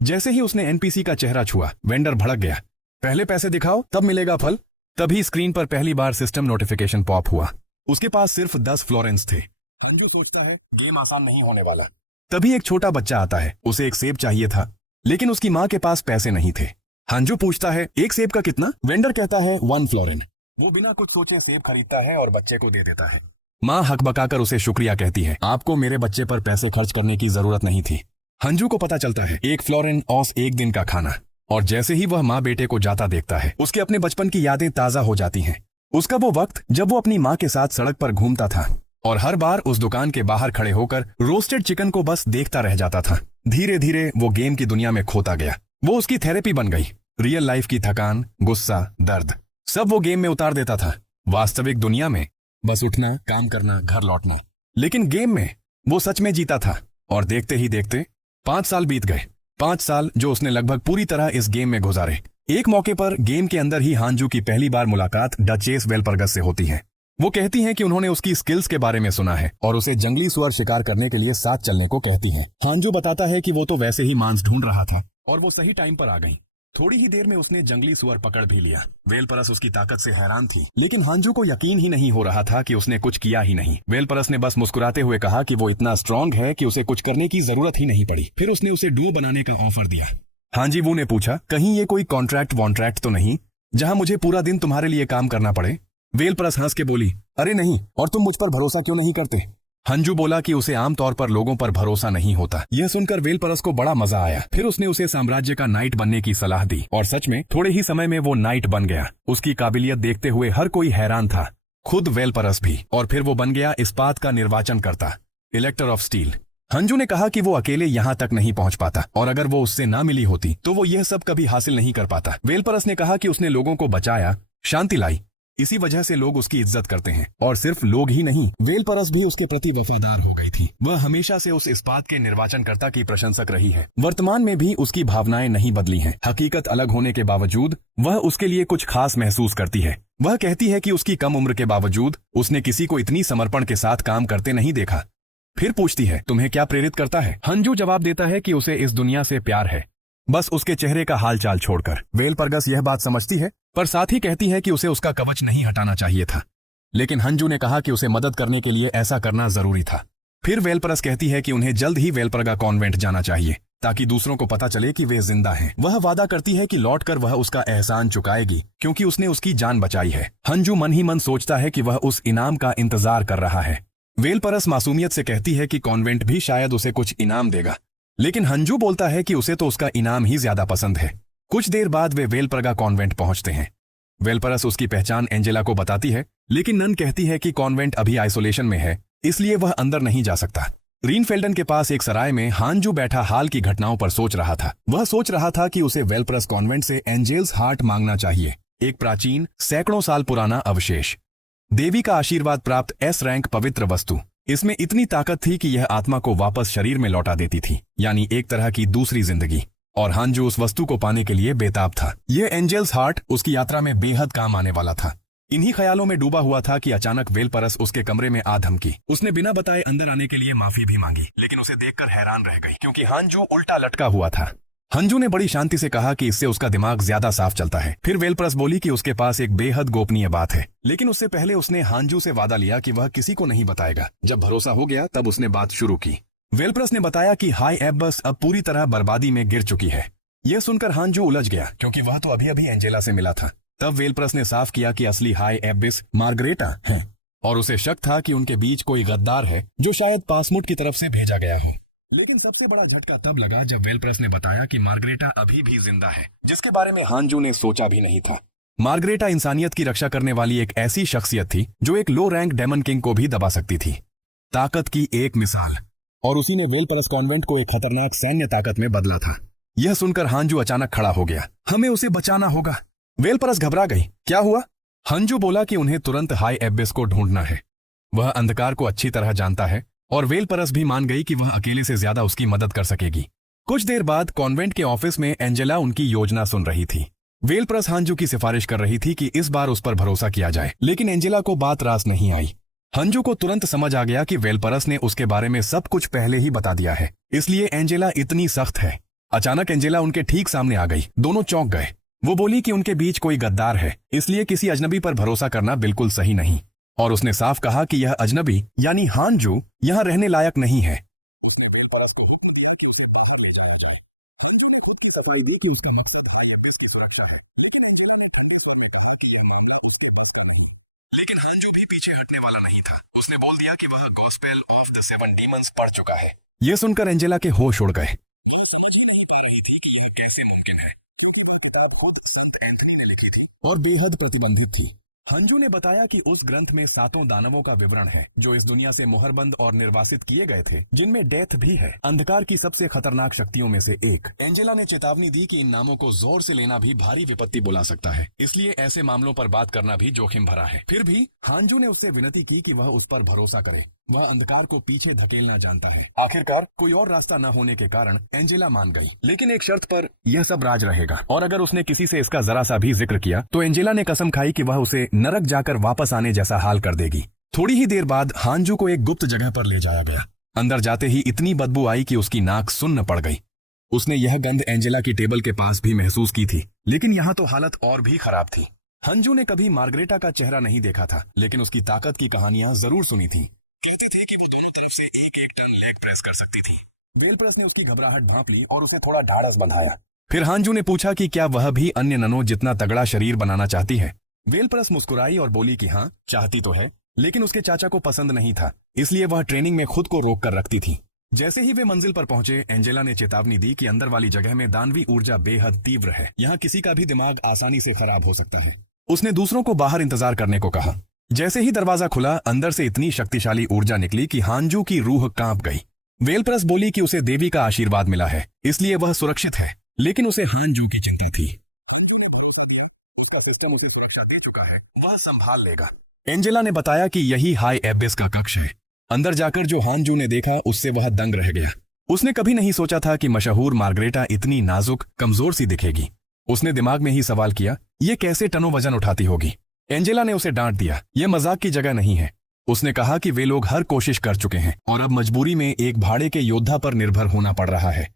जैसे ही उसने एनपीसी का चेहरा छुआ, वेंडर भड़क गया। पहले पैसे दिखाओ तब मिलेगा फल। तभी स्क्रीन पर पहली बार सिस्टम नोटिफिकेशन पॉप हुआ। उसके पास सिर्फ 10 फ्लोरेंस थे। हंजू सोचता है गेम आसान नहीं होने वाला। तभी एक छोटा बच्चा आता है। उसे एक सेब चाहिए था, लेकिन उसकी माँ के पास पैसे नहीं थे। हंजू पूछता है, एक सेब का कितना? वेंडर कहता है 1 फ्लोरेन। वो बिना कुछ सोचे सेब खरीदता है और बच्चे को दे देता है। माँ हकबकाकर उसे शुक्रिया कहती है, आपको मेरे बच्चे पर पैसे खर्च करने की जरूरत नहीं थी। हंजू को पता चलता है 1 फ्लोरेन औस एक दिन का खाना। और जैसे ही वह माँ बेटे को जाता देखता है, उसके अपने बचपन की यादें ताजा हो जाती हैं। उसका वो वक्त जब वो अपनी माँ के साथ सड़क पर घूमता था और हर बार उस दुकान के बाहर खड़े होकर रोस्टेड चिकन को बस देखता रह जाता था। धीरे धीरे वो गेम की दुनिया में खोता गया। वो उसकी थेरेपी बन गई। रियल लाइफ की थकान, गुस्सा, दर्द सब वो गेम में उतार देता था। वास्तविक दुनिया में बस उठना, काम करना, घर लौटना। लेकिन गेम में वो सच में जीता था। और देखते ही देखते 5 साल बीत गए। 5 साल जो उसने लगभग पूरी तरह इस गेम में गुजारे। एक मौके पर गेम के अंदर ही हांजू की पहली बार मुलाकात डचेस वेलपरगस से होती है। वो कहती हैं कि उन्होंने उसकी स्किल्स के बारे में सुना है और उसे जंगली सुअर शिकार करने के लिए साथ चलने को कहती हैं। हांजू बताता है कि वो तो वैसे ही मांस ढूंढ रहा था और वो सही टाइम पर आ गई। थोड़ी ही देर में उसने जंगली सुअर पकड़ भी लिया। वेलपरस उसकी ताकत से हैरान थी, लेकिन हांजू को यकीन ही नहीं हो रहा था कि उसने कुछ किया ही नहीं। वेलपरस ने बस मुस्कुराते हुए कहा कि वो इतना स्ट्रांग है कि उसे कुछ करने की जरूरत ही नहीं पड़ी। फिर उसने उसे डुओ बनाने का ऑफर दिया। हांजी वू ने पूछा, कहीं ये कोई कॉन्ट्रैक्ट वॉन्ट्रैक्ट तो नहीं जहां मुझे पूरा दिन तुम्हारे लिए काम करना पड़े? वेलपरस हंस के बोली, अरे नहीं, और तुम मुझ पर भरोसा क्यों नहीं करते? हंजू बोला कि उसे आमतौर पर लोगों पर भरोसा नहीं होता। यह सुनकर वेलपरस को बड़ा मजा आया। फिर उसने उसे साम्राज्य का नाइट बनने की सलाह दी और सच में थोड़े ही समय में वो नाइट बन गया। उसकी काबिलियत देखते हुए हर कोई हैरान था, खुद वेलपरस भी। और फिर वो बन गया इस्पात का निर्वाचन करता, इलेक्टर ऑफ स्टील। हंजू ने कहा कि वो अकेले यहाँ तक नहीं पहुंच पाता और अगर वो उससे ना मिली होती तो वो यह सब कभी हासिल नहीं कर पाता। वेलपरस ने कहा कि उसने लोगों को बचाया, शांति लाई, इसी वजह से लोग उसकी इज्जत करते हैं। और सिर्फ लोग ही नहीं, वेलपरस भी उसके प्रति वफादार हो गई थी। वह हमेशा से उस इस्पात के निर्वाचनकर्ता की प्रशंसक रही है। वर्तमान में भी उसकी भावनाएं नहीं बदली हैं। हकीकत अलग होने के बावजूद वह उसके लिए कुछ खास महसूस करती है। वह कहती है कि उसकी कम उम्र के बावजूद उसने किसी को इतनी समर्पण के साथ काम करते नहीं देखा। फिर पूछती है, तुम्हें क्या प्रेरित करता है? हंजू जवाब देता है कि उसे इस दुनिया से प्यार है, बस उसके चेहरे का हालचाल छोड़कर। वेलपरगस यह बात समझती है, पर साथ ही कहती है कि उसे उसका कवच नहीं हटाना चाहिए था। लेकिन हंजू ने कहा कि उसे मदद करने के लिए ऐसा करना जरूरी था। फिर वेलपरस कहती है कि उन्हें जल्द ही वेलपरगा कॉन्वेंट जाना चाहिए ताकि दूसरों को पता चले कि वे जिंदा हैं। वह वादा करती है कि लौटकर वह उसका एहसान चुकाएगी क्योंकि उसने उसकी जान बचाई है। हंजू मन ही मन सोचता है कि वह उस इनाम का इंतजार कर रहा है। वेलपरस मासूमियत से कहती है कि कॉन्वेंट भी शायद उसे कुछ इनाम देगा, लेकिन हंजू बोलता है कि उसे तो उसका इनाम ही ज्यादा पसंद है। कुछ देर बाद वे वेलपरगा कॉन्वेंट पहुंचते हैं। वेलपरस उसकी पहचान एंजेला को बताती है, लेकिन नन कहती है कि कॉन्वेंट अभी आइसोलेशन में है, इसलिए वह अंदर नहीं जा सकता। रीनफेल्डन के पास एक सराय में हांजू बैठा हाल की घटनाओं पर सोच रहा था। वह सोच रहा था कि उसे वेलपरस कॉन्वेंट से एंजेल्स हार्ट मांगना चाहिए, एक प्राचीन सैकड़ों साल पुराना अवशेष, देवी का आशीर्वाद प्राप्त एस रैंक पवित्र वस्तु। इसमें इतनी ताकत थी कि यह आत्मा को वापस शरीर में लौटा देती थी, यानी एक तरह की दूसरी जिंदगी। और हांजू उस वस्तु को पाने के लिए बेताब था। यह एंजेल्स हार्ट उसकी यात्रा में बेहद काम आने वाला था। इन्हीं ख्यालों में डूबा हुआ था कि अचानक वेलपरस उसके कमरे में आ धमकी। उसने बिना बताए अंदर आने के लिए माफी भी मांगी, लेकिन उसे देखकर हैरान रह गई क्योंकि हांजू उल्टा लटका हुआ था। हंजू ने बड़ी शांति से कहा कि इससे उसका दिमाग ज्यादा साफ चलता है। फिर वेलपरस बोली कि उसके पास एक बेहद गोपनीय बात है, लेकिन उससे पहले उसने हांजू से वादा लिया कि वह किसी को नहीं बताएगा। जब भरोसा हो गया तब उसने बात शुरू की। वेलपरस ने बताया कि हाई एब्बस अब पूरी तरह बर्बादी में गिर चुकी है। यह सुनकर हांजू उलझ गया क्योंकि वह तो अभी अभी एंजेला से मिला था। तब वेलपरस ने साफ किया कि असली हाई एब्बिस मार्गरेटा है और उसे शक था कि उनके बीच कोई गद्दार है जो शायद पासमुट की तरफ से भेजा गया हो। लेकिन सबसे बड़ा झटका तब लगा जब वेलपरस ने बताया कि मार्गरेटा अभी भी जिंदा है, जिसके बारे में हांजू ने सोचा भी नहीं था। मार्गरेटा इंसानियत की रक्षा करने वाली एक ऐसी शख्सियत थी जो एक लो रैंक डेमन किंग को भी दबा सकती थी। ताकत की एक मिसाल। और उसी ने वेलपरस कॉन्वेंट को एक खतरनाक सैन्य ताकत में बदला था। यह सुनकर हांजू अचानक खड़ा हो गया। हमें उसे बचाना होगा। वेलपरस घबरा गई। क्या हुआ? हंजू बोला कि उन्हें तुरंत हाई एब्बिस को ढूंढना है। वह अंधकार को अच्छी तरह जानता है और वेलपरस भी मान गई कि वह अकेले से ज्यादा उसकी मदद कर सकेगी। कुछ देर बाद कॉन्वेंट के ऑफिस में एंजेला उनकी योजना सुन रही थी। वेलपरस हांजू की सिफारिश कर रही थी कि इस बार उस पर भरोसा किया जाए, लेकिन एंजेला को बात रास नहीं आई। हंजू को तुरंत समझ आ गया कि वेलपरस ने उसके बारे में सब कुछ पहले ही बता दिया है, इसलिए एंजेला इतनी सख्त है। अचानक एंजेला उनके ठीक सामने आ गई। दोनों चौंक गए। वो बोली कि उनके बीच कोई गद्दार है, इसलिए किसी अजनबी पर भरोसा करना बिल्कुल सही नहीं। और उसने साफ कहा कि यह अजनबी यानी हानजू यहां रहने लायक नहीं है। लेकिन हानजू भी पीछे हटने वाला नहीं था। उसने बोल दिया कि वह gospel of the seven demons पढ़ चुका है। यह सुनकर एंजेला के होश उड़ गए। और बेहद प्रतिबंधित थी। हंजू ने बताया कि उस ग्रंथ में 7 दानवों का विवरण है जो इस दुनिया से मोहरबंद और निर्वासित किए गए थे, जिनमें डेथ भी है, अंधकार की सबसे खतरनाक शक्तियों में से एक। एंजेला ने चेतावनी दी कि इन नामों को जोर से लेना भी भारी विपत्ति बुला सकता है, इसलिए ऐसे मामलों पर बात करना भी जोखिम भरा है। फिर भी हांजू ने उससे विनती की कि वह उस पर भरोसा करे। वह अंधकार को पीछे धकेलना जानता है। आखिरकार कोई और रास्ता न होने के कारण एंजेला मान गई, लेकिन एक शर्त पर। यह सब राज रहेगा, और अगर उसने किसी से इसका जरा सा भी जिक्र किया तो एंजेला ने कसम खाई कि वह उसे नरक जाकर वापस आने जैसा हाल कर देगी। थोड़ी ही देर बाद हांजू को एक गुप्त जगह पर ले जाया गया। अंदर जाते ही इतनी बदबू आई कि उसकी नाक सुन्न पड़ गई। उसने यह गंध एंजेला की टेबल के पास भी महसूस की थी, लेकिन यहाँ तो हालत और भी खराब थी। हंजू ने कभी मार्गरेटा का चेहरा नहीं देखा था, लेकिन उसकी ताकत की कहानियां जरूर सुनी थी। कहती थी कि वो दोनों तरफ से 1-1 टन लेग प्रेस कर सकती थी। वेलप्रस ने उसकी घबराहट भांप ली और उसे थोड़ा ढाढ़स बंधाया। फिर हांजू ने पूछा कि क्या वह भी अन्य ननों जितना तगड़ा शरीर बनाना चाहती है। वेलप्रस मुस्कुराई और बोली कि हाँ, चाहती तो है, लेकिन उसके चाचा को पसंद नहीं था, इसलिए वह ट्रेनिंग में खुद को रोक कर रखती थी। जैसे ही वे मंजिल पर पहुंचे, एंजेला ने चेतावनी दी कि अंदर वाली जगह में दानवी ऊर्जा बेहद तीव्र है। यहाँ किसी का भी दिमाग आसानी से खराब हो सकता है। उसने दूसरों को बाहर इंतजार करने को कहा। जैसे ही दरवाजा खुला, अंदर से इतनी शक्तिशाली ऊर्जा निकली कि हांजू की रूह कांप गई। वेलप्रस बोली कि उसे देवी का आशीर्वाद मिला है, इसलिए वह सुरक्षित है, लेकिन उसे हांजू की चिंता थी। वह संभाल लेगा। एंजेला ने बताया कि यही हाई एबिस का कक्ष है। अंदर जाकर जो हांजू ने देखा, उससे वह दंग रह गया। उसने कभी नहीं सोचा था कि मशहूर मार्गरेटा इतनी नाजुक, कमजोर सी दिखेगी। उसने दिमाग में ही सवाल किया, ये कैसे टनों वजन उठाती होगी। एंजेला ने उसे डांट दिया, यह मजाक की जगह नहीं है। उसने कहा कि वे लोग हर कोशिश कर चुके हैं और अब मजबूरी में एक भाड़े के योद्धा पर निर्भर होना पड़ रहा है।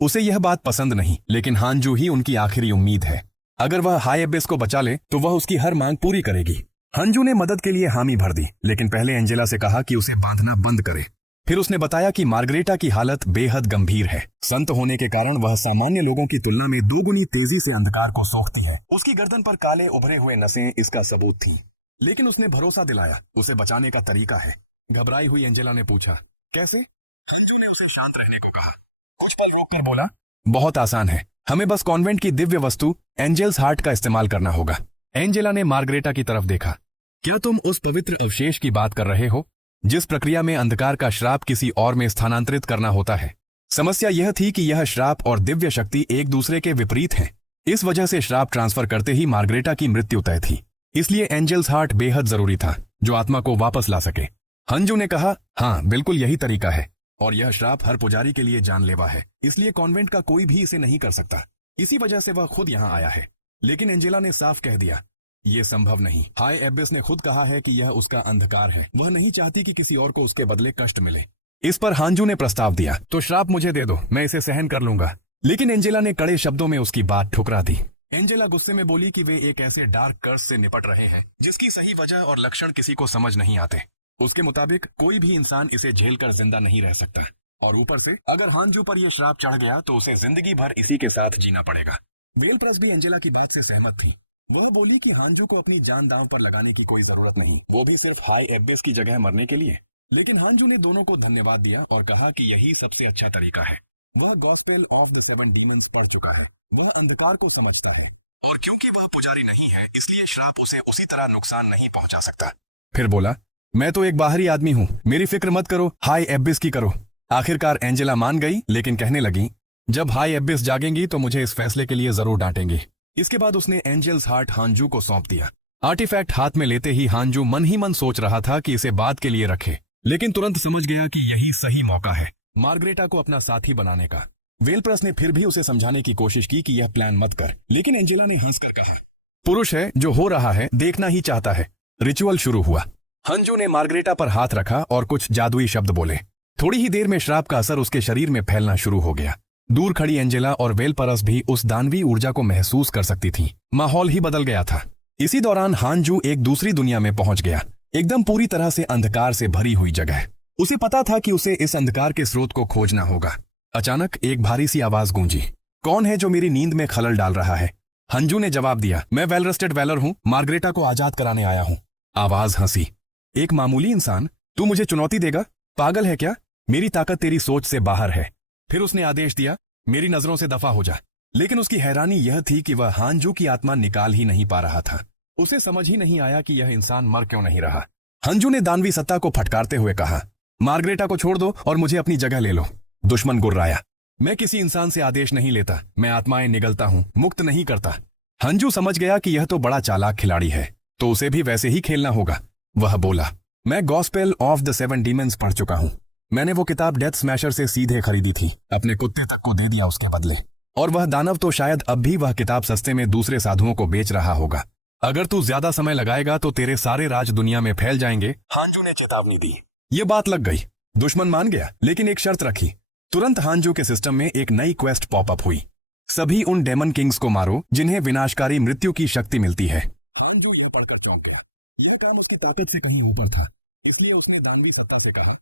उसे यह बात पसंद नहीं, लेकिन हांजू ही उनकी आखिरी उम्मीद है। अगर वह हाई एबिस को बचा ले तो वह उसकी हर मांग पूरी करेगी। हांजू ने मदद के लिए हामी भर दी, लेकिन पहले एंजेला से कहा कि उसे बांधना बंद करे। फिर उसने बताया कि मार्गरेटा की हालत बेहद गंभीर है। संत होने के कारण वह सामान्य लोगों की तुलना में 2 गुनी तेजी से अंधकार को सोखती है। उसकी गर्दन पर काले उभरे हुए नसें इसका सबूत थीं। लेकिन उसने भरोसा दिलाया, उसे बचाने का तरीका है। घबराई हुई एंजेला ने पूछा, कैसे? हांजू ने उसे शांत रहने को कहा। कुछ पल रोक कर बोला, बहुत आसान है, हमें बस कॉन्वेंट की दिव्य वस्तु एंजल्स हार्ट का इस्तेमाल करना होगा। एंजेला ने मार्गरेटा की तरफ देखा। क्या तुम उस पवित्र अवशेष की बात कर रहे हो जिस प्रक्रिया में अंधकार का श्राप किसी और में स्थानांतरित करना होता है? समस्या यह थी कि यह श्राप और दिव्य शक्ति एक दूसरे के विपरीत हैं। इस वजह से श्राप ट्रांसफर करते ही मार्गरेटा की मृत्यु तय थी। इसलिए एंजल्स हार्ट बेहद जरूरी था, जो आत्मा को वापस ला सके। हंजू ने कहा, हाँ बिल्कुल यही तरीका है, और यह श्राप हर पुजारी के लिए जानलेवा है, इसलिए कॉन्वेंट का कोई भी इसे नहीं कर सकता। इसी वजह से वह खुद यहाँ आया है। लेकिन एंजेला ने साफ कह दिया, ये संभव नहीं। हाई एबिस ने खुद कहा है कि यह उसका अंधकार है। वह नहीं चाहती कि किसी और को उसके बदले कष्ट मिले। इस पर हांजू ने प्रस्ताव दिया, तो श्राप मुझे दे दो, मैं इसे सहन कर लूंगा। लेकिन एंजेला ने कड़े शब्दों में उसकी बात ठुकरा दी। एंजेला गुस्से में बोली कि वे एक ऐसे डार्क कर्स से निपट रहे हैं जिसकी सही वजह और लक्षण किसी को समझ नहीं आते। उसके मुताबिक कोई भी इंसान इसे झेल कर जिंदा नहीं रह सकता, और ऊपर से अगर हांजू पर यह श्राप चढ़ गया तो उसे जिंदगी भर इसी के साथ जीना पड़ेगा। वेलप्रेस भी एंजेला की बात से सहमत थी। वह बोली कि हांजू को अपनी जान दांव पर लगाने की कोई जरूरत नहीं, वो भी सिर्फ हाई एबिस की जगह मरने के लिए। लेकिन हांजू ने दोनों को धन्यवाद दिया और कहा कि यही सबसे अच्छा तरीका है। वह gospel of the seven demons पढ़ चुका है, वह अंधकार को समझता है, और क्योंकि वह पुजारी नहीं है, इसलिए श्राप उसे उसी तरह नुकसान नहीं पहुंचा सकता। फिर बोला, मैं तो एक बाहरी आदमी हूँ, मेरी फिक्र मत करो, हाई एबिस की करो। आखिरकार एंजेला मान गई, लेकिन कहने लगी, जब हाई एबिस जागेंगी तो मुझे इस फैसले के लिए जरूर डांटेंगे। इसके बाद उसने एंजल्स हार्ट हांजू को सौंप दिया। आर्टिफैक्ट हाथ में लेते ही हांजू मन ही मन सोच रहा था कि इसे बाद के लिए रखे, लेकिन तुरंत समझ गया कि यही सही मौका है मार्गरेटा को अपना साथी बनाने का। वेलप्रस ने फिर भी उसे समझाने की कोशिश की कि यह प्लान मत कर, लेकिन एंजेला ने हंसकर कहा, पुरुष है, जो हो रहा है देखना ही चाहता है। रिचुअल शुरू हुआ। हांजू ने मार्गरेटा पर हाथ रखा और कुछ जादुई शब्द बोले। थोड़ी ही देर में श्राप का असर उसके शरीर में फैलना शुरू हो गया। दूर खड़ी एंजेला और वेलपरस भी उस दानवी ऊर्जा को महसूस कर सकती थी। माहौल ही बदल गया था। इसी दौरान हानजू एक दूसरी दुनिया में पहुंच गया, एकदम पूरी तरह से अंधकार से भरी हुई जगह। उसे पता था कि उसे इस अंधकार के स्रोत को खोजना होगा। अचानक एक भारी सी आवाज गूंजी, कौन है जो मेरी नींद में खलल डाल रहा है? हंजू ने जवाब दिया, मैं वेल रेस्टेड वेलर हूं, मार्गरेटा को आजाद कराने आया हूं। आवाज हंसी, एक मामूली इंसान, तू मुझे चुनौती देगा? पागल है क्या? मेरी ताकत तेरी सोच से बाहर है। फिर उसने आदेश दिया, मेरी नजरों से दफा हो जा। लेकिन उसकी हैरानी यह थी कि वह हानजू की आत्मा निकाल ही नहीं पा रहा था। उसे समझ ही नहीं आया कि यह इंसान मर क्यों नहीं रहा। हंजू ने दानवी सत्ता को फटकारते हुए कहा, मार्गरेटा को छोड़ दो और मुझे अपनी जगह ले लो। दुश्मन गुर्राया, मैं किसी इंसान से आदेश नहीं लेता, मैं आत्माएं निगलता हूं, मुक्त नहीं करता। हंजू समझ गया कि यह तो बड़ा चालाक खिलाड़ी है, तो उसे भी वैसे ही खेलना होगा। वह बोला, मैं गॉस्पेल ऑफ द 7 डीमंस पढ़ चुका हूं। मैंने वो किताब डेथ स्मैशर से सीधे खरीदी थी, अपने कुत्ते तक को दे दिया उसके बदले। और वह दानव तो शायद अब भी वह किताब सस्ते में दूसरे साधुओं को बेच रहा होगा। अगर तू ज्यादा समय लगाएगा तो तेरे सारे राज दुनिया में फैल जाएंगे, हानजू ने चेतावनी दी। ये बात लग गई। दुश्मन मान गया, लेकिन एक शर्त रखी। तुरंत हानजू के सिस्टम में एक नई क्वेस्ट पॉपअप हुई, सभी उन डेमन किंग्स को मारो जिन्हें विनाशकारी मृत्यु की शक्ति मिलती है। हानजू यह पढ़कर चौंक गया। यह काम उसकी ताकत से कहीं ऊपर था, इसलिए उसने दानवी सत्ता से कहा,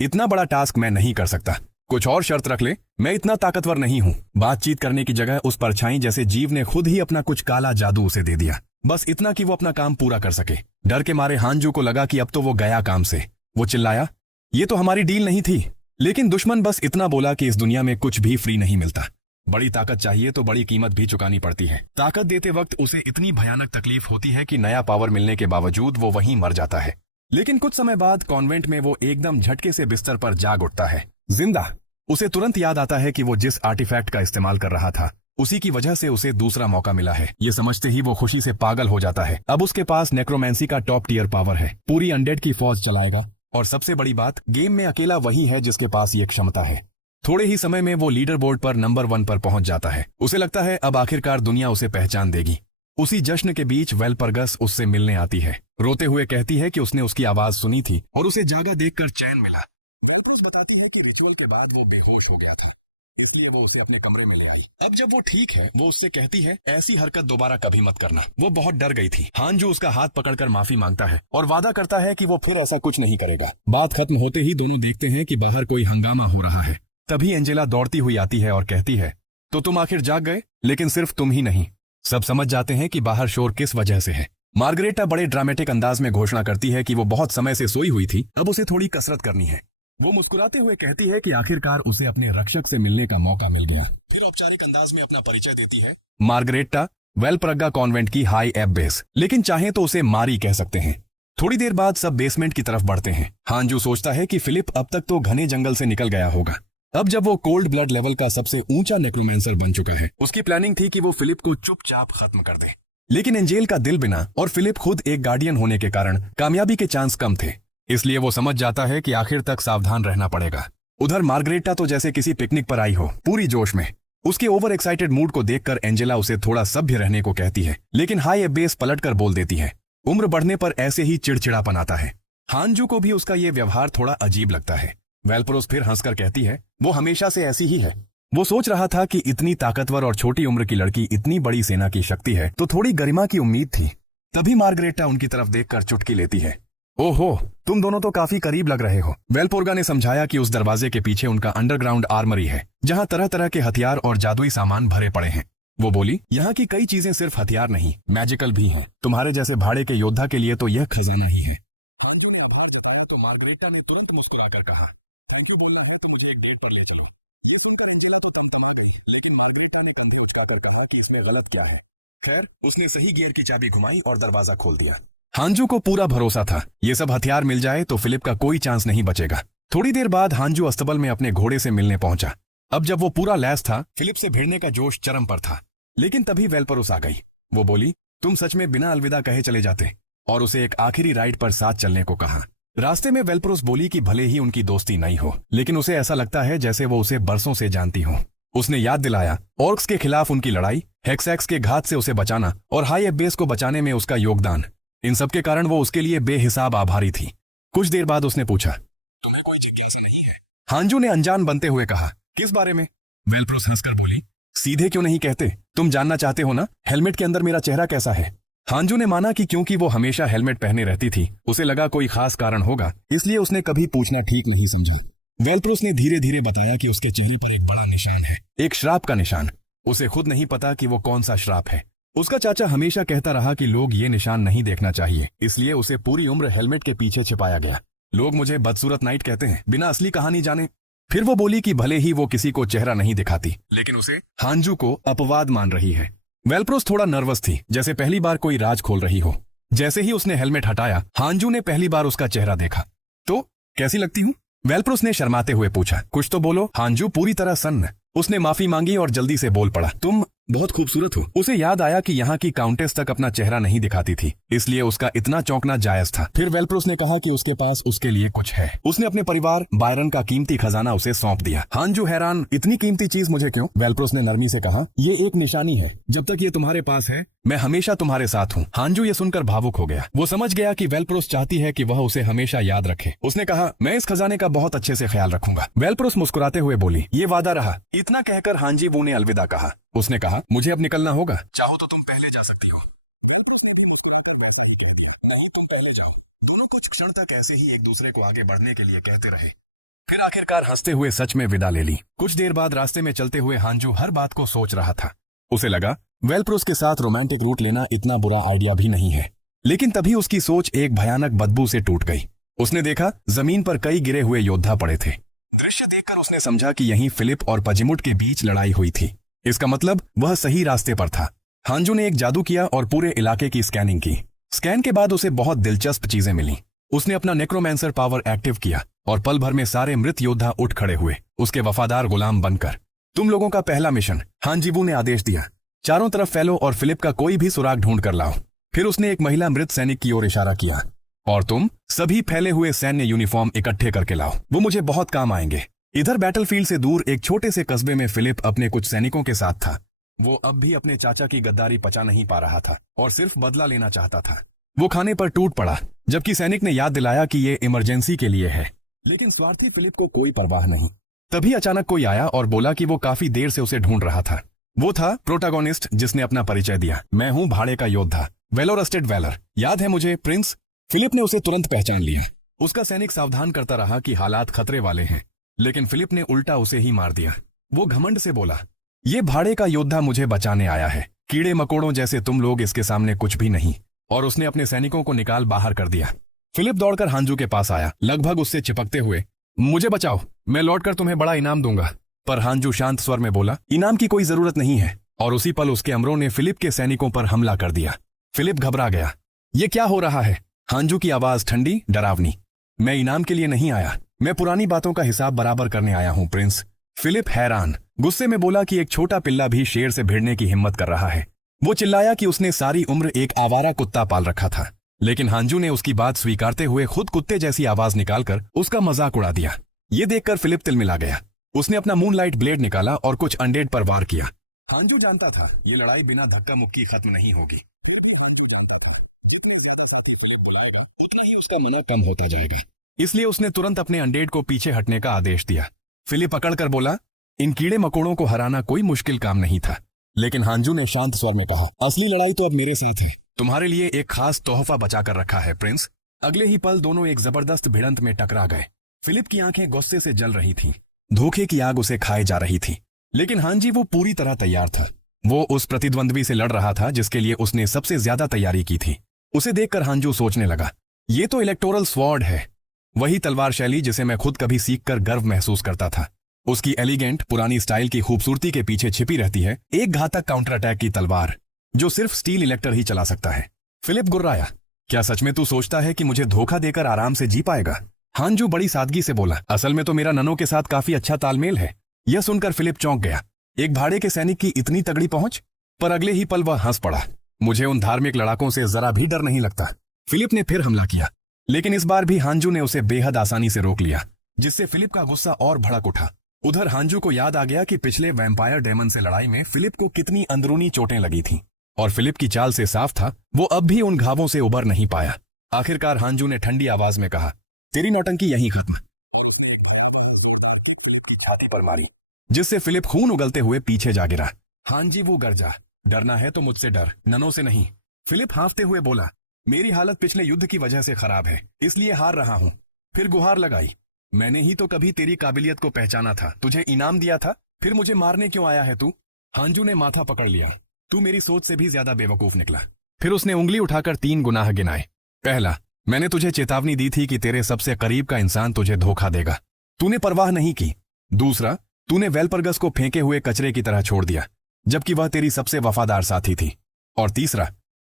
इतना बड़ा टास्क मैं नहीं कर सकता, कुछ और शर्त रख ले, मैं इतना ताकतवर नहीं हूं। बातचीत करने की जगह उस परछाई जैसे जीव ने खुद ही अपना कुछ काला जादू उसे दे दिया, बस इतना कि वो अपना काम पूरा कर सके। डर के मारे हानजू को लगा कि अब तो वो गया काम से। वो चिल्लाया, ये तो हमारी डील नहीं थी। लेकिन दुश्मन बस इतना बोला कि इस दुनिया में कुछ भी फ्री नहीं मिलता, बड़ी ताकत चाहिए तो बड़ी कीमत भी चुकानी पड़ती है। ताकत देते वक्त उसे इतनी भयानक तकलीफ होती है कि नया पावर मिलने के बावजूद वो वहीं मर जाता है। लेकिन कुछ समय बाद कॉन्वेंट में वो एकदम झटके से बिस्तर पर जाग उठता है, जिंदा। उसे तुरंत याद आता है कि वो जिस आर्टिफैक्ट का इस्तेमाल कर रहा था उसी की वजह से उसे दूसरा मौका मिला है। ये समझते ही वो खुशी से पागल हो जाता है। अब उसके पास नेक्रोमेंसी का टॉप टियर पावर है, पूरी अनडेड की फौज चलाएगा। और सबसे बड़ी बात, गेम में अकेला वही है जिसके पास ये क्षमता है। थोड़े ही समय में वो लीडर बोर्ड पर नंबर 1 पर पहुंच जाता है। उसे लगता है अब आखिरकार दुनिया उसे पहचान देगी। उसी जश्न के बीच वेलपरगस उससे मिलने आती है, रोते हुए कहती है कि उसने उसकी आवाज सुनी थी और उसे जागा देखकर चैन मिला। वेलपरगस बताती है कि रिचुअल के बाद वो बेहोश हो गया था, इसलिए वो उसे अपने कमरे में ले आई। अब जब वो ठीक है, वो उससे कहती है, ऐसी हरकत दोबारा कभी मत करना। वो बहुत डर गई थी। हानजू उसका हाथ पकड़कर माफी मांगता है और वादा करता है कि वो फिर ऐसा कुछ नहीं करेगा। बात खत्म होते ही दोनों देखते हैं कि बाहर कोई हंगामा हो रहा है। तभी एंजेला दौड़ती हुई आती है और कहती है, तो तुम आखिर जाग गए? लेकिन सिर्फ तुम ही नहीं। सब समझ जाते हैं कि बाहर शोर किस वजह से है। मार्गरेटा बड़े ड्रामेटिक अंदाज में घोषणा करती है कि वो बहुत समय से सोई हुई थी, अब उसे थोड़ी कसरत करनी है। वो मुस्कुराते हुए कहती है कि आखिरकार उसे अपने रक्षक से मिलने का मौका मिल गया। फिर औपचारिक अंदाज में अपना परिचय देती है। मार्गरेटा, वेलप्रगा कॉन्वेंट की हाई एप बेस, लेकिन चाहे तो उसे मारी कह सकते हैं। थोड़ी देर बाद सब बेसमेंट की तरफ बढ़ते हैं। हानजू सोचता है कि फिलिप अब तक तो घने जंगल से निकल गया होगा। अब जब वो कोल्ड ब्लड लेवल का सबसे ऊंचा नेक्रोमेंसर बन चुका है, उसकी प्लानिंग थी कि वो फिलिप को चुपचाप खत्म कर दे। लेकिन एंजेल का दिल बिना और फिलिप खुद एक गार्डियन होने के कारण कामयाबी के चांस कम थे, इसलिए वो समझ जाता है कि आखिर तक सावधान रहना पड़ेगा। उधर मार्गरेटा तो जैसे किसी पिकनिक पर आई हो, पूरी जोश में। उसके ओवर एक्साइटेड मूड को देखकर एंजेला उसे थोड़ा सभ्य रहने को कहती है, लेकिन हाई एप बेस पलटकर बोल देती है, उम्र बढ़ने पर ऐसे ही चिड़चिड़ापन आता है। हानजू को भी उसका ये व्यवहार थोड़ा अजीब लगता है। वेलप्रोस फिर हंसकर कहती है, वो हमेशा से ऐसी ही है। वो सोच रहा था कि इतनी ताकतवर और छोटी उम्र की लड़की इतनी बड़ी सेना की शक्ति है तो थोड़ी गरिमा की उम्मीद थी। तभी मार्गरेटा उनकी तरफ देखकर चुटकी लेती है, ओहो, तुम दोनों तो काफी करीब लग रहे हो। वेलपोर्गा ने समझाया कि उस दरवाजे के पीछे उनका अंडरग्राउंड आर्मरी है, जहां तरह तरह के हथियार और जादुई सामान भरे पड़े हैं। वो बोली, यहाँ की कई चीजें सिर्फ हथियार नहीं, मैजिकल भी हैं। तुम्हारे जैसे भाड़े के योद्धा के लिए तो यह खजाना ही है। हानजू ने आभार जताया तो मार्गरेटा ने तुरंत मुस्कुराकर कहा, थैंक यू बोलना है तो मुझे एक गेट पर ले चलो। ये सुनकर एंजेला तो तमतमा गई, लेकिन मार्गरेटा ने कंधा उचकाकर कहा कि इसमें गलत क्या है। खैर, उसने सही गियर की चाबी घुमाई और दरवाजा खोल दिया। हानजू को पूरा भरोसा था, ये सब हथियार मिल जाए तो फिलिप का कोई चांस नहीं बचेगा। थोड़ी देर बाद हानजू अस्तबल में अपने घोड़े से मिलने पहुंचा। अब जब वो पूरा लैस था, फिलिप से भिड़ने का जोश चरम पर था। लेकिन तभी वेलपरोस आ गई। वो बोली, तुम सच में बिना अलविदा कहे चले जाते, और उसे एक आखिरी राइड पर साथ चलने को कहा। रास्ते में वेलपरोस बोली कि भले ही उनकी दोस्ती नहीं हो, लेकिन उसे ऐसा लगता है जैसे वो उसे बरसों से जानती हो। उसने याद दिलाया ऑर्क्स के खिलाफ उनकी लड़ाई, हेक्सैक्स के घात से उसे बचाना और हाई एप बेस को बचाने में उसका योगदान। इन सब के कारण वो उसके लिए बेहिसाब आभारी थी। कुछ देर बाद उसने पूछा, तुम्हें कोई जिज्ञासा नहीं है? हानजू ने अनजान बनते हुए कहा, किस बारे में? वेलप्रोस हंसकर बोली, सीधे क्यों नहीं कहते? तुम जानना चाहते हो ना हेलमेट के अंदर मेरा चेहरा कैसा है? हांजू ने माना कि क्योंकि वो हमेशा हेलमेट पहने रहती थी, उसे लगा कोई खास कारण होगा, इसलिए उसने कभी पूछना ठीक नहीं समझा। वेलप्रोस ने धीरे धीरे बताया कि उसके चेहरे पर एक बड़ा निशान है, एक श्राप का निशान। उसे खुद नहीं पता कि वो कौन सा श्राप है। उसका चाचा हमेशा कहता रहा कि लोग ये निशान नहीं देखना चाहिए, इसलिए उसे पूरी उम्र हेलमेट के पीछे छिपाया गया। लोग मुझे बदसूरत नाइट कहते हैं, बिना असली कहानी जाने। फिर वो बोली कि भले ही वो किसी को चेहरा नहीं दिखाती, लेकिन उसे हांजू को अपवाद मान रही है। वेलप्रोस थोड़ा नर्वस थी, जैसे पहली बार कोई राज खोल रही हो। जैसे ही उसने हेलमेट हटाया, हांजू ने पहली बार उसका चेहरा देखा। तो कैसी लगती हूँ? वेलप्रोस ने शर्माते हुए पूछा। कुछ तो बोलो। हांजू पूरी तरह सन्न। उसने माफी मांगी और जल्दी से बोल पड़ा, तुम बहुत खूबसूरत हो। उसे याद आया कि यहाँ की काउंटेस तक अपना चेहरा नहीं दिखाती थी, इसलिए उसका इतना चौंकना जायज था। फिर वेलप्रोस ने कहा कि उसके पास उसके लिए कुछ है। उसने अपने परिवार बायरन का कीमती खजाना उसे सौंप दिया। हांजू हैरान, इतनी कीमती चीज मुझे क्यों? वेलप्रोस ने नरमी से कहा, ये एक निशानी है, जब तक ये तुम्हारे पास है मैं हमेशा तुम्हारे साथ हूँ। हांजू ये सुनकर भावुक हो गया। वो समझ गया कि वेलप्रोस चाहती है कि वह उसे हमेशा याद रखे। उसने कहा, मैं इस खजाने का बहुत अच्छे से ख्याल रखूंगा। वेलप्रोस मुस्कुराते हुए बोली, ये वादा रहा। इतना कहकर हांजी वो ने अलविदा कहा। उसने कहा, मुझे अब निकलना होगा। चाहो तो तुम पहले जा सकती हो। नहीं, तुम पहले जाओ। दोनों कुछ क्षण तक ऐसे ही एक दूसरे को आगे बढ़ने के लिए कहते रहे। फिर आखिरकार हंसते हुए सच में विदा ले ली। कुछ देर बाद रास्ते में चलते हुए हांजू हर बात को सोच रहा था। उसे लगा वेलप्रोस के साथ रोमांटिक रूट लेना इतना बुरा आइडिया भी नहीं है। लेकिन तभी उसकी सोच एक भयानक बदबू से टूट गई। उसने देखा जमीन पर कई गिरे हुए योद्धा पड़े थे। दृश्य देखकर उसने समझा कि यहीं फिलिप और पजिमुट के बीच लड़ाई हुई थी। इसका मतलब वह सही रास्ते पर था। हांजू ने एक जादू किया और पूरे इलाके की स्कैनिंग की। स्कैन के बाद उसे बहुत दिलचस्प चीजें मिली। उसने अपना नेक्रोमैंसर पावर एक्टिव किया और पल भर में सारे मृत योद्धा उठ खड़े हुए, उसके वफादार गुलाम बनकर। तुम लोगों का पहला मिशन, हांजीबू ने आदेश दिया। चारों तरफ फैलो और फिलिप का कोई भी सुराग ढूंढ कर लाओ। फिर उसने एक महिला मृत सैनिक की ओर इशारा किया, और तुम सभी फैले हुए सैन्य यूनिफॉर्म इकट्ठे करके लाओ, वो मुझे बहुत काम आएंगे। इधर बैटलफील्ड से दूर एक छोटे से कस्बे में फिलिप अपने कुछ सैनिकों के साथ था। वो अब भी अपने चाचा की गद्दारी पचा नहीं पा रहा था और सिर्फ बदला लेना चाहता था। वो खाने पर टूट पड़ा, जबकि सैनिक ने याद दिलाया कि ये इमरजेंसी के लिए है। लेकिन स्वार्थी फिलिप को कोई परवाह नहीं। तभी अचानक कोई आया और बोला कि वो काफी देर से उसे ढूंढ रहा था। वो था प्रोटागोनिस्ट, जिसने अपना परिचय दिया। मैं हूं भाड़े का योद्धा, वेलोरस्टेड वेलर। याद है मुझे, प्रिंस? फिलिप ने उसे तुरंत पहचान लिया। उसका सैनिक सावधान करता रहा कि हालात खतरे वाले हैं, लेकिन फिलिप ने उल्टा उसे ही मार दिया। वो घमंड से बोला, ये भाड़े का योद्धा मुझे बचाने आया है, कीड़े मकोड़ों जैसे तुम लोग इसके सामने कुछ भी नहीं। और उसने अपने सैनिकों को निकाल बाहर कर दिया। फिलिप दौड़कर हांजू के पास आया, लगभग उससे चिपकते हुए, मुझे बचाओ, मैं लौटकर तुम्हें बड़ा इनाम दूंगा। पर हांजू शांत स्वर में बोला, इनाम की कोई जरूरत नहीं है। और उसी पल उसके अमरों ने फिलिप के सैनिकों पर हमला कर दिया। फिलिप घबरा गया। ये क्या हो रहा है? हांजू की आवाज ठंडी, डरावनी। मैं इनाम के लिए नहीं आया, मैं पुरानी बातों का हिसाब बराबर करने आया हूं, प्रिंस। फिलिप हैरान गुस्से में बोला कि एक छोटा पिल्ला भी शेर से भिड़ने की हिम्मत कर रहा है। वो चिल्लाया कि उसने सारी उम्र एक आवारा कुत्ता पाल रखा था। लेकिन हांजू ने उसकी बात स्वीकारते हुए खुद कुत्ते जैसी आवाज निकालकर उसका मजाक उड़ा दिया। ये देखकर फिलिप तिलमिला गया। उसने अपना मूनलाइट ब्लेड निकाला और कुछ अनडेड पर वार किया। हांजू जानता था ये लड़ाई बिना धक्का मुक्की खत्म नहीं होगी। जितने ज्यादा साथी फिलिप बुलाएगा, उतना ही उसका मना कम होता जाएगा। इसलिए उसने तुरंत अपने अनडेड को पीछे हटने का आदेश दिया। फिलिप पकड़कर बोला, इन कीड़े मकोड़ों को हराना कोई मुश्किल काम नहीं था। लेकिन हांजू ने शांत स्वर में कहा, असली लड़ाई तो अब मेरे साथ है। तुम्हारे लिए एक खास तोहफा बचाकर रखा है, प्रिंस। अगले ही पल दोनों एक जबरदस्त भिड़ंत में टकरा गए। फिलिप की आंखें गुस्से से जल रही थीं। धोखे की आग उसे खाए जा रही थी। लेकिन हांजी वो पूरी तरह तैयार था। वो उस प्रतिद्वंद्वी से लड़ रहा था जिसके लिए उसने सबसे ज्यादा तैयारी की थी। उसे देखकर हांजू सोचने लगा, ये तो इलेक्टोरल स्वॉर्ड है, वही तलवार शैली जिसे मैं खुद कभी सीखकर गर्व महसूस करता था। उसकी एलिगेंट पुरानी स्टाइल की खूबसूरती के पीछे छिपी रहती है एक घातक काउंटर अटैक की तलवार, जो सिर्फ स्टील इलेक्टर ही चला सकता है। फिलिप गुर्राया, क्या सच में तू सोचता है कि मुझे धोखा देकर आराम से जी पाएगा? हांजू बड़ी सादगी से बोला, असल में तो मेरा ननों के साथ काफी अच्छा तालमेल है। यह सुनकर फिलिप चौंक गया। एक भाड़े के सैनिक की इतनी तगड़ी पहुंच? पर अगले ही पल वह हंस पड़ा। मुझे उन धार्मिक लड़ाकों से जरा भी डर नहीं लगता। फिलिप ने फिर हमला किया, लेकिन इस बार भी हांजू ने उसे बेहद आसानी से रोक लिया, जिससे फिलिप का गुस्सा और भड़क उठा। उधर हांजू को याद आ गया कि पिछले वैम्पायर डेमन से लड़ाई में फिलिप को कितनी अंदरूनी चोटें लगी थीं, और फिलिप की चाल से साफ था वो अब भी उन घावों से उबर नहीं पाया। आखिरकार हांजू ने ठंडी आवाज में कहा, तेरी नौटंकी यहीं खत्म। छाती पर मारी। जिससे फिलिप खून उगलते हुए पीछे जा गिरा। हाँ जी, वो गरजा, डरना है तो मुझसे डर, ननों से नहीं। फिलिप हाँफते हुए बोला, मेरी हालत पिछले युद्ध की वजह से खराब है, इसलिए हार रहा हूं। फिर गुहार लगाई, मैंने ही तो कभी तेरी काबिलियत को पहचाना था, तुझे इनाम दिया था, फिर मुझे मारने क्यों आया है तू? हांजू ने माथा पकड़ लिया, तू मेरी सोच से भी ज्यादा बेवकूफ निकला। फिर उसने उंगली उठाकर 3 गुनाह गिनाए। पहला, मैंने तुझे चेतावनी दी थी कि तेरे सबसे करीब का इंसान तुझे धोखा देगा, तूने परवाह नहीं की। दूसरा, तूने वेलपर्गस को फेंके हुए कचरे की तरह छोड़ दिया, जबकि वह तेरी सबसे वफादार साथी थी। और तीसरा,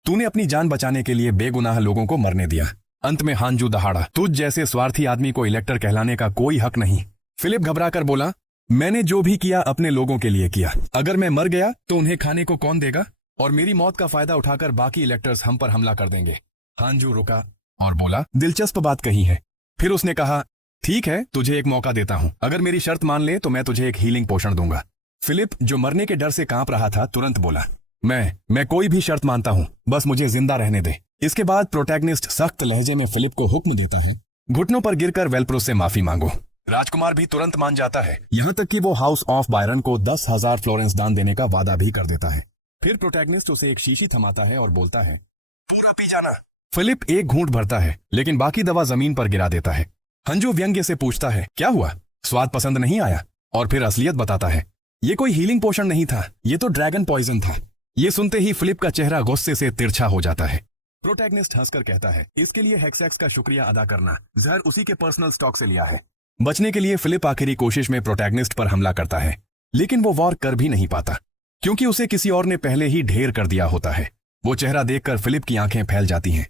तूने अपनी जान बचाने के लिए बेगुनाह लोगों को मरने दिया। अंत में हांजू दहाड़ा, तुझ जैसे स्वार्थी आदमी को इलेक्टर कहलाने का कोई हक नहीं। फिलिप घबराकर बोला, मैंने जो भी किया अपने लोगों के लिए किया, अगर मैं मर गया तो उन्हें खाने को कौन देगा? और मेरी मौत का फायदा उठाकर बाकी इलेक्टर्स हम पर हमला कर देंगे। हांजू रुका और बोला, दिलचस्प बात कही है। फिर उसने कहा, ठीक है, तुझे एक मौका देता हूं, अगर मेरी शर्त मान ले तो मैं तुझे एक हीलिंग पोषण दूंगा। फिलिप, जो मरने के डर से कांप रहा था, तुरंत बोला, मैं कोई भी शर्त मानता हूं, बस मुझे जिंदा रहने दे। इसके बाद प्रोटैगनिस्ट सख्त लहजे में फिलिप को हुक्म देता है, घुटनों पर गिरकर वेलप्रोस से माफी मांगो। राजकुमार भी तुरंत मान जाता है, यहां तक कि वो हाउस ऑफ बायरन को 10,000 फ्लोरेंस दान देने का वादा भी कर देता है। फिर प्रोटैगनिस्ट उसे एक शीशी थमाता है और बोलता है, पूरा पी जाना। फिलिप एक घूंट भरता है, लेकिन बाकी दवा जमीन पर गिरा देता है। हंजू व्यंग्य से पूछता है, क्या हुआ, स्वाद पसंद नहीं आया? और फिर असलियत बताता है, ये कोई हीलिंग पोषण नहीं था, ये तो ड्रैगन पॉइजन था। ये सुनते ही फिलिप का चेहरा गुस्से से तिरछा हो जाता है। प्रोटैगनिस्ट हंसकर कहता है, इसके लिए हेक्सेक्स का शुक्रिया अदा करना, जहर उसी के पर्सनल स्टॉक से लिया है। बचने के लिए फिलिप आखिरी कोशिश में प्रोटैगनिस्ट पर हमला करता है, लेकिन वो वॉर कर भी नहीं पाता, क्योंकि उसे किसी और ने पहले ही ढेर कर दिया होता है। वो चेहरा देखकर फिलिप की आंखें फैल जाती हैं।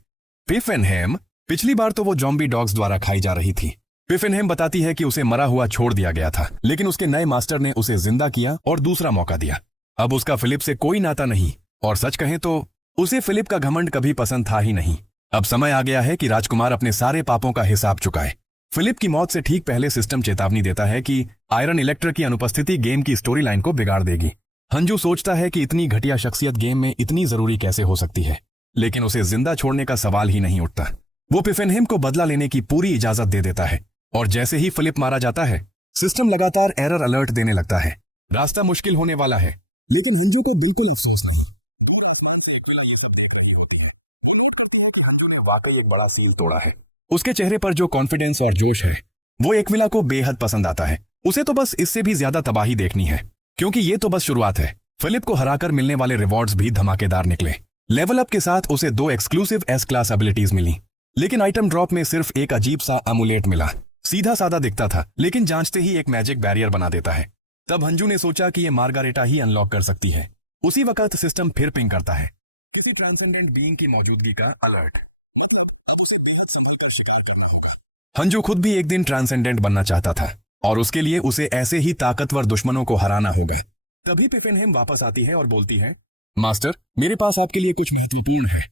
पिफेनहेम, पिछली बार तो वो जॉम्बी डॉग्स द्वारा खाई जा रही थी। पिफेनहेम बताती है कि उसे मरा हुआ छोड़ दिया गया था, लेकिन उसके नए मास्टर ने उसे जिंदा किया और दूसरा मौका दिया। अब उसका फिलिप से कोई नाता नहीं, और सच कहें तो उसे फिलिप का घमंड कभी पसंद था ही नहीं। अब समय आ गया है कि राजकुमार अपने सारे पापों का हिसाब चुकाए। फिलिप की मौत से ठीक पहले सिस्टम चेतावनी देता है कि आयरन इलेक्टर की अनुपस्थिति गेम की स्टोरी लाइन को बिगाड़ देगी। हंजू सोचता है कि इतनी घटिया शख्सियत गेम में इतनी जरूरी कैसे हो सकती है, लेकिन उसे जिंदा छोड़ने का सवाल ही नहीं उठता। वो पिफेनहेम को बदला लेने की पूरी इजाजत दे देता है, और जैसे ही फिलिप मारा जाता है, सिस्टम लगातार एरर अलर्ट देने लगता है। रास्ता मुश्किल होने वाला है, लेकिन हंजू को बिल्कुल अफसोस नहीं। वाकई एक बड़ा सील तोड़ा है। उसके चेहरे पर जो कॉन्फिडेंस और जोश है, वो एकविला को बेहद पसंद आता है। उसे तो बस इससे भी ज्यादा तबाही देखनी है, क्योंकि ये तो बस शुरुआत है। फिलिप को हराकर मिलने वाले रिवॉर्ड्स भी धमाकेदार निकले। लेवल अप के साथ उसे 2 एक्सक्लूसिव एस क्लास एबिलिटीज मिली, लेकिन आइटम ड्रॉप में सिर्फ एक अजीब सा अमुलेट मिला। सीधा सादा दिखता था, लेकिन जांचते ही एक मैजिक बैरियर बना देता है। तब हंजू ने सोचा कि ये मार्गारेटा ही अनलॉक कर सकती है। उसी वक्त सिस्टम फिर पिंग करता है, किसी ट्रांसेंडेंट बीइंग की मौजूदगी का अलर्ट। उसे बेहद सफाई का शिकार करना होगा। हंजू खुद भी एक दिन ट्रांसेंडेंट बनना चाहता था, और उसके लिए उसे ऐसे ही ताकतवर दुश्मनों को हराना होगा। तभी पिफेनहेम वापस आती है और बोलती है, मास्टर, मेरे पास आपके लिए कुछ महत्वपूर्ण है।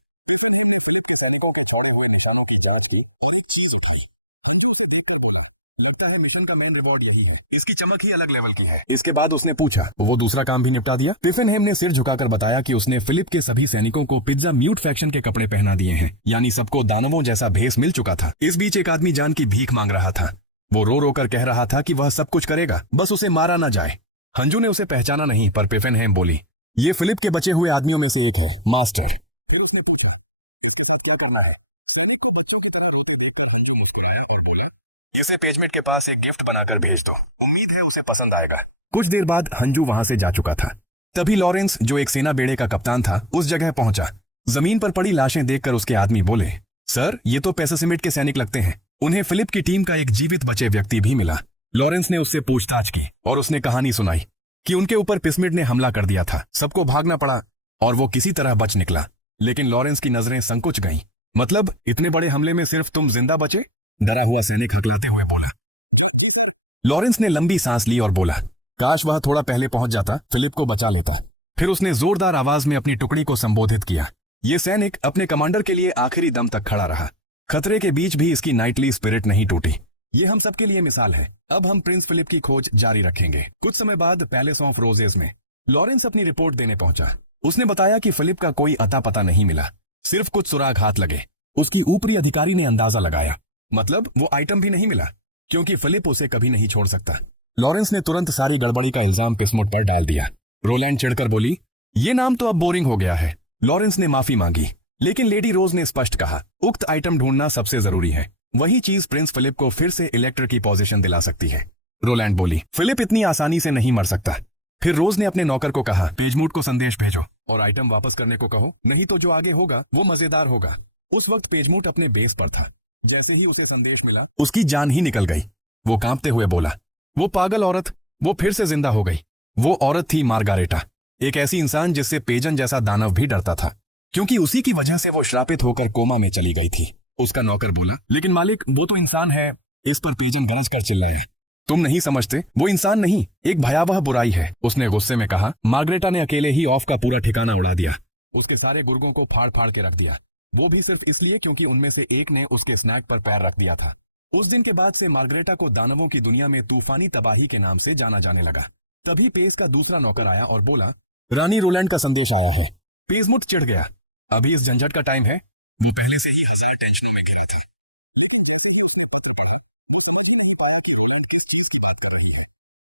लगता है मिशन का मेन रिवॉर्ड यही है। इसकी चमक ही अलग लेवल की है। इसके बाद उसने पूछा, वो दूसरा काम भी निपटा दिया? पिफेनहेम ने सिर झुकाकर बताया कि उसने फिलिप के सभी सैनिकों को पिज्जा म्यूट फैक्शन के कपड़े पहना दिए हैं, यानी सबको दानवों जैसा भेस मिल चुका था। इस बीच एक आदमी जान की भीख मांग रहा था। वो रो रो कर कह रहा था कि वह सब कुछ करेगा, बस उसे मारा ना जाए। हंजू ने उसे पहचाना नहीं, पर पिफेनहेम बोली, ये फिलिप के बचे हुए आदमियों में से एक है, मास्टर। फिर उसने पूछा, क्या करना है? इसे पेजमेट के पास एक गिफ्ट बनाकर भेज दो, उम्मीद है उसे पसंद आएगा। कुछ देर बाद हंजू वहां से जा चुका था। तभी लॉरेंस, जो एक सेना बेड़े का कप्तान था, उस जगह पहुंचा। जमीन पर पड़ी लाशें देखकर उसके आदमी बोले, सर, ये तो पेसेसिमिट के सैनिक लगते हैं। उन्हें फिलिप की टीम का एक जीवित बचे व्यक्ति भी मिला। लॉरेंस ने उससे पूछताछ की और उसने कहानी सुनाई कि उनके ऊपर पिस्मिट ने हमला कर दिया था, सबको भागना पड़ा और वो किसी तरह बच निकला। लेकिन लॉरेंस की नजरें संकुच गईं। मतलब, इतने बड़े हमले में सिर्फ तुम जिंदा बचे? डरा हुआ सैनिक हकलाते हुए बोला। लॉरेंस ने लंबी सांस ली और बोला, काश वह थोड़ा पहले पहुंच जाता, फिलिप को बचा लेता। फिर उसने जोरदार आवाज में अपनी टुकड़ी को संबोधित किया। ये सैनिक अपने कमांडर के लिए आखिरी दम तक खड़ा रहा। खतरे के बीच भी इसकी नाइटली स्पिरिट नहीं टूटी। ये हम सबके लिए मिसाल है। अब हम प्रिंस फिलिप की खोज जारी रखेंगे। कुछ समय बाद पैलेस ऑफ रोजेस में लॉरेंस अपनी रिपोर्ट देने पहुंचा। उसने बताया कि फिलिप का कोई अता पता नहीं मिला, सिर्फ कुछ सुराग हाथ लगे। उसकी ऊपरी अधिकारी ने अंदाजा लगाया, मतलब वो आइटम भी नहीं मिला, क्योंकि फिलिप उसे कभी नहीं छोड़ सकता। लॉरेंस ने तुरंत सारी गड़बड़ी का इल्जाम पिसमुट पर डाल दिया। रोलैंड चिढ़कर बोली, ये नाम तो अब बोरिंग हो गया है। लॉरेंस ने माफी मांगी, लेकिन लेडी रोज ने स्पष्ट कहा, उक्त आइटम ढूंढना सबसे जरूरी है। वही चीज प्रिंस फिलिप को फिर से इलेक्टर की पोजीशन दिला सकती है। रोलैंड बोली, फिलिप इतनी आसानी से नहीं मर सकता। फिर रोज ने अपने नौकर को कहा, पेजमूट को संदेश भेजो और आइटम वापस करने को कहो, नहीं तो जो आगे होगा वो मजेदार होगा। उस वक्त पेजमूट अपने बेस पर था। जैसे ही उसे संदेश मिला, उसकी जान ही निकल गई। वो कांपते हुए बोला, वो पागल औरत, वो फिर से जिंदा हो गई। वो औरत थी मार्गारेटा, एक ऐसी इंसान जिससे पेजन जैसा दानव भी डरता था, क्योंकि उसी की वजह से वो श्रापित होकर कोमा में चली गई थी। उसका नौकर बोला, लेकिन मालिक वो तो इंसान है। इस पर पेजन गरज कर चिल्लाया, तुम नहीं समझते, वो इंसान नहीं, एक भयावह बुराई है। उसने गुस्से में कहा। मार्गरेटा ने अकेले ही ऑफ का पूरा ठिकाना उड़ा दिया। उसके सारे गुर्गों को फाड़ फाड़ के रख दिया, वो भी सिर्फ इसलिए क्योंकि उनमें से एक ने उसके स्नैक पर पैर रख दिया था। उस दिन के बाद से मार्गरेटा को दानवों की दुनिया में तूफानी तबाही के नाम से जाना जाने लगा। तभी पेस का दूसरा नौकर आया और बोला, रानी रोलैंड का संदेश आया है। पेजमुट चिढ़ गया, अभी इस झंझट का टाइम है। वो पहले से ही 1000 टेंशनों में घिरा था।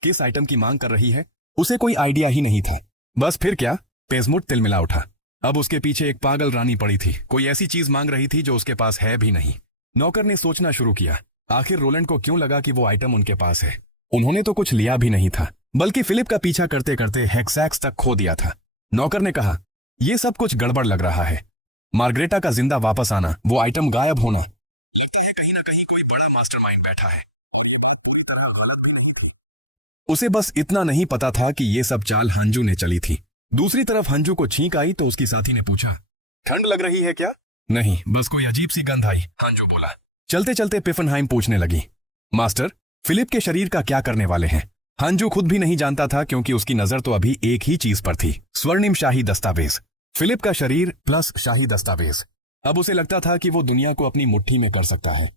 किस आइटम की मांग कर रही है, उसे कोई आइडिया ही नहीं था। बस फिर क्या, पेजमुट तिलमिला उठा। अब उसके पीछे एक पागल रानी पड़ी थी, कोई ऐसी चीज मांग रही थी जो उसके पास है भी नहीं। नौकर ने सोचना शुरू किया, आखिर रोलैंड को क्यों लगा कि वो आइटम उनके पास है। उन्होंने तो कुछ लिया भी नहीं था, बल्कि फिलिप का पीछा करते करते हेक्सैक्स तक खो दिया था। नौकर ने कहा, यह सब कुछ गड़बड़ लग रहा है। मार्गरेटा का जिंदा वापस आना, वो आइटम गायब होना, लगता है कहीं ना कहीं कोई बड़ा मास्टरमाइंड बैठा है। उसे बस इतना नहीं पता था कि ये सब चाल हंजू ने चली थी। दूसरी तरफ हंजू को छींक आई तो उसकी साथी ने पूछा, ठंड लग रही है क्या? नहीं, बस कोई अजीब सी गंध आई, हंजू बोला। चलते चलते पिफनहाइम पूछने लगी, मास्टर, फिलिप के शरीर का क्या करने वाले हैं? हंजू खुद भी नहीं जानता था, क्योंकि उसकी नजर तो अभी एक ही चीज पर थी, स्वर्णिम शाही दस्तावेज। फिलिप का शरीर प्लस शाही दस्तावेज। अब उसे लगता था कि वो दुनिया को अपनी मुट्ठी में कर सकता है।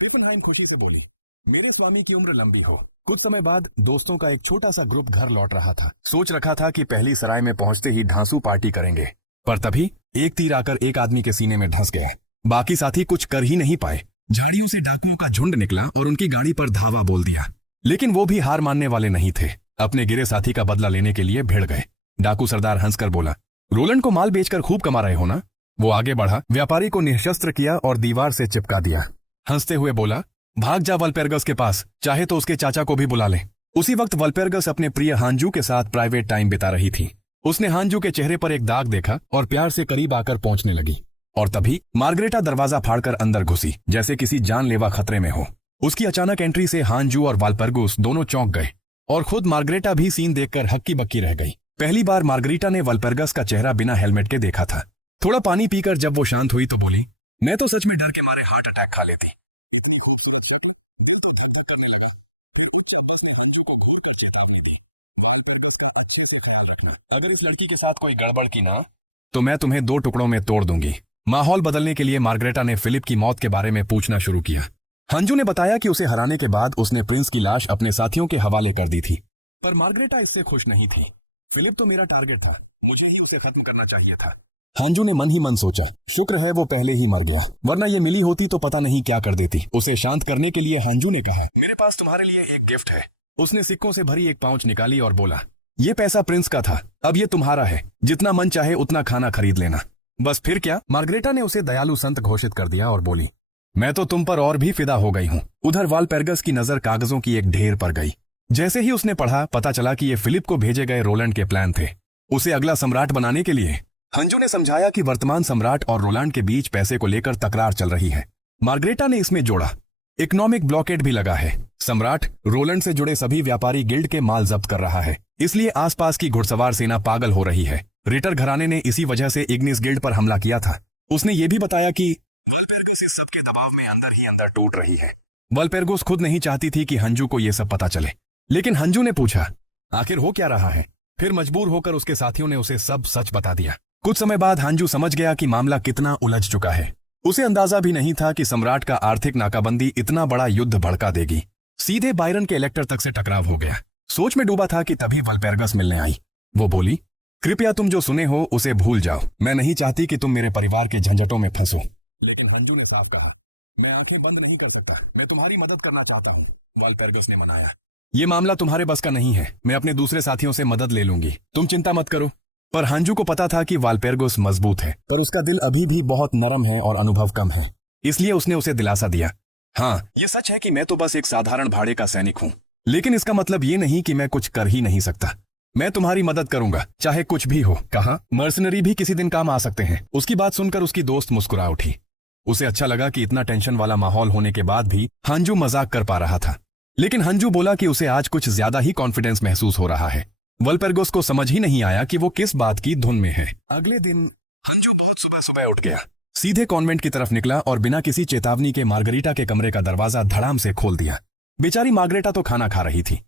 पिफनहाइम खुशी से बोली, मेरे स्वामी की उम्र लंबी हो। कुछ समय बाद दोस्तों का एक छोटा सा ग्रुप घर लौट रहा था। सोच रखा था कि पहली सराय में पहुंचते ही ढांसू पार्टी करेंगे, पर तभी एक तीर आकर एक आदमी के सीने में धंस गया। बाकी साथी कुछ कर ही नहीं पाए। झाड़ियों से डाकुओं का झुंड निकला और उनकी गाड़ी पर धावा बोल दिया, लेकिन वो भी हार मानने वाले नहीं थे। अपने गिरे साथी का बदला लेने के लिए भिड़ गए। डाकू सरदार हंसकर बोला, रोलैंड को माल बेचकर खूब कमा रहे हो ना? वो आगे बढ़ा, व्यापारी को निःशस्त्र किया और दीवार से चिपका दिया। हंसते हुए बोला, भाग जा वल्पेरगस के पास, चाहे तो उसके चाचा को भी बुला ले। उसी वक्त वल्पेरगस अपने प्रिय हांजू के साथ प्राइवेट टाइम बिता रही थी। उसने हांजू के चेहरे पर एक दाग देखा और प्यार से करीब आकर पहुंचने लगी। और तभी मार्गरेटा दरवाजा फाड़कर अंदर घुसी, जैसे किसी जानलेवा खतरे में हो। उसकी अचानक एंट्री से हांजू और वाल्पेरगस दोनों चौंक गए, और खुद मार्गरेटा भी सीन देखकर हक्की बक्की रह गई। पहली बार मार्गरेटा ने वाल्पेरगस का चेहरा बिना हेलमेट के देखा था। थोड़ा पानी पीकर जब वो शांत हुई तो बोली, मैं तो सच में डर के मारे हार्ट अटैक खा लेती। अगर इस लड़की के साथ कोई गड़बड़ की ना, तो मैं तुम्हें 2 टुकड़ों में तोड़ दूंगी। माहौल बदलने के लिए मार्गरेटा ने फिलिप की मौत के बारे में पूछना शुरू किया। हंजू ने बताया कि उसे हराने के बाद उसने प्रिंस की लाश अपने साथियों के हवाले कर दी थी, पर मार्गरेटा इससे खुश नहीं थी। फिलिप तो मेरा टारगेट था, मुझे ही उसे खत्म करना चाहिए था। हंजू ने मन ही मन सोचा, शुक्र है वो पहले ही मर गया, वरना ये मिली होती तो पता नहीं क्या कर देती। उसे शांत करने के लिए हंजू ने कहा, मेरे पास तुम्हारे लिए एक गिफ्ट है। उसने सिक्कों से भरी एक पाउच निकाली और बोला, ये पैसा प्रिंस का था, अब ये तुम्हारा है, जितना मन चाहे उतना खाना खरीद लेना। बस फिर क्या, मार्गरेटा ने उसे दयालु संत घोषित कर दिया और बोली, मैं तो तुम पर और भी फिदा हो गई हूँ। उधर वाल्पेरगस की नजर कागजों की एक ढेर पर गई। जैसे ही उसने पढ़ा, पता चला कि ये फिलिप को भेजे गए रोलैंड के प्लान थे, उसे अगला सम्राट बनाने के लिए। हंजू ने समझाया कि वर्तमान सम्राट और रोलैंड के बीच पैसे को लेकर तकरार चल रही है। मार्गरेटा ने इसमें जोड़ा, इकोनॉमिक ब्लॉकेड भी लगा है। सम्राट रोलैंड से जुड़े सभी व्यापारी गिल्ड के माल जब्त कर रहा है, इसलिए आसपास की घुड़सवार सेना पागल हो रही है। रिटर घराने ने इसी वजह से इग्निस गिल्ड पर हमला किया था। उसने ये भी बताया कि वाल्पेरगस इस सब के दबाव में अंदर ही अंदर टूट रही है। वाल्पेरगस खुद नहीं चाहती थी कि हंजू को यह सब पता चले, लेकिन हंजू ने पूछा, आखिर हो क्या रहा है? फिर मजबूर होकर उसके साथियों ने उसे सब सच बता दिया। कुछ समय बाद हंजू समझ गया कि मामला कितना उलझ चुका है। उसे अंदाजा भी नहीं था कि सम्राट का आर्थिक नाकाबंदी इतना बड़ा युद्ध भड़का देगी। सीधे बायरन के इलेक्टर तक से टकराव हो गया। सोच में डूबा था कि तभी वाल्पेरगस मिलने आई। वो बोली, कृपया तुम जो सुने हो उसे भूल जाओ, मैं नहीं चाहती कि तुम मेरे परिवार के झंझटों में फंसो। लेकिन हंजू ने साफ कहा, मैं आंखें बंद नहीं कर सकता, मैं तुम्हारी मदद करना चाहता हूँ। वाल्पेरगस ने मनाया, ये मामला तुम्हारे बस का नहीं है, मैं अपने दूसरे साथियों से मदद ले लूंगी, तुम चिंता मत करो। पर हांजू को पता था कि वाल्पेर्गोस मजबूत है, पर उसका दिल अभी भी बहुत नरम है और अनुभव कम है, इसलिए उसने उसे दिलासा दिया। हाँ, ये सच है कि मैं तो बस एक साधारण भाड़े का सैनिक हूँ, लेकिन इसका मतलब ये नहीं कि मैं कुछ कर ही नहीं सकता। मैं तुम्हारी मदद करूंगा, चाहे कुछ भी हो। कहा, मर्सनरी भी किसी दिन काम आ सकते हैं। उसकी बात सुनकर उसकी दोस्त मुस्कुरा उठी। उसे अच्छा लगा कि इतना टेंशन वाला माहौल होने के बाद भी हांजू मजाक कर पा रहा था। लेकिन हांजू बोला कि उसे आज कुछ ज्यादा ही कॉन्फिडेंस महसूस हो रहा है। वाल्पेर्गोस को समझ ही नहीं आया कि वो किस बात की धुन में है। अगले दिन हांजू बहुत सुबह सुबह उठ गया, सीधे कॉन्वेंट की तरफ निकला और बिना किसी चेतावनी के मार्गरीटा के कमरे का दरवाजा धड़ाम से खोल दिया। बेचारी मार्गरेटा तो खाना खा रही थी।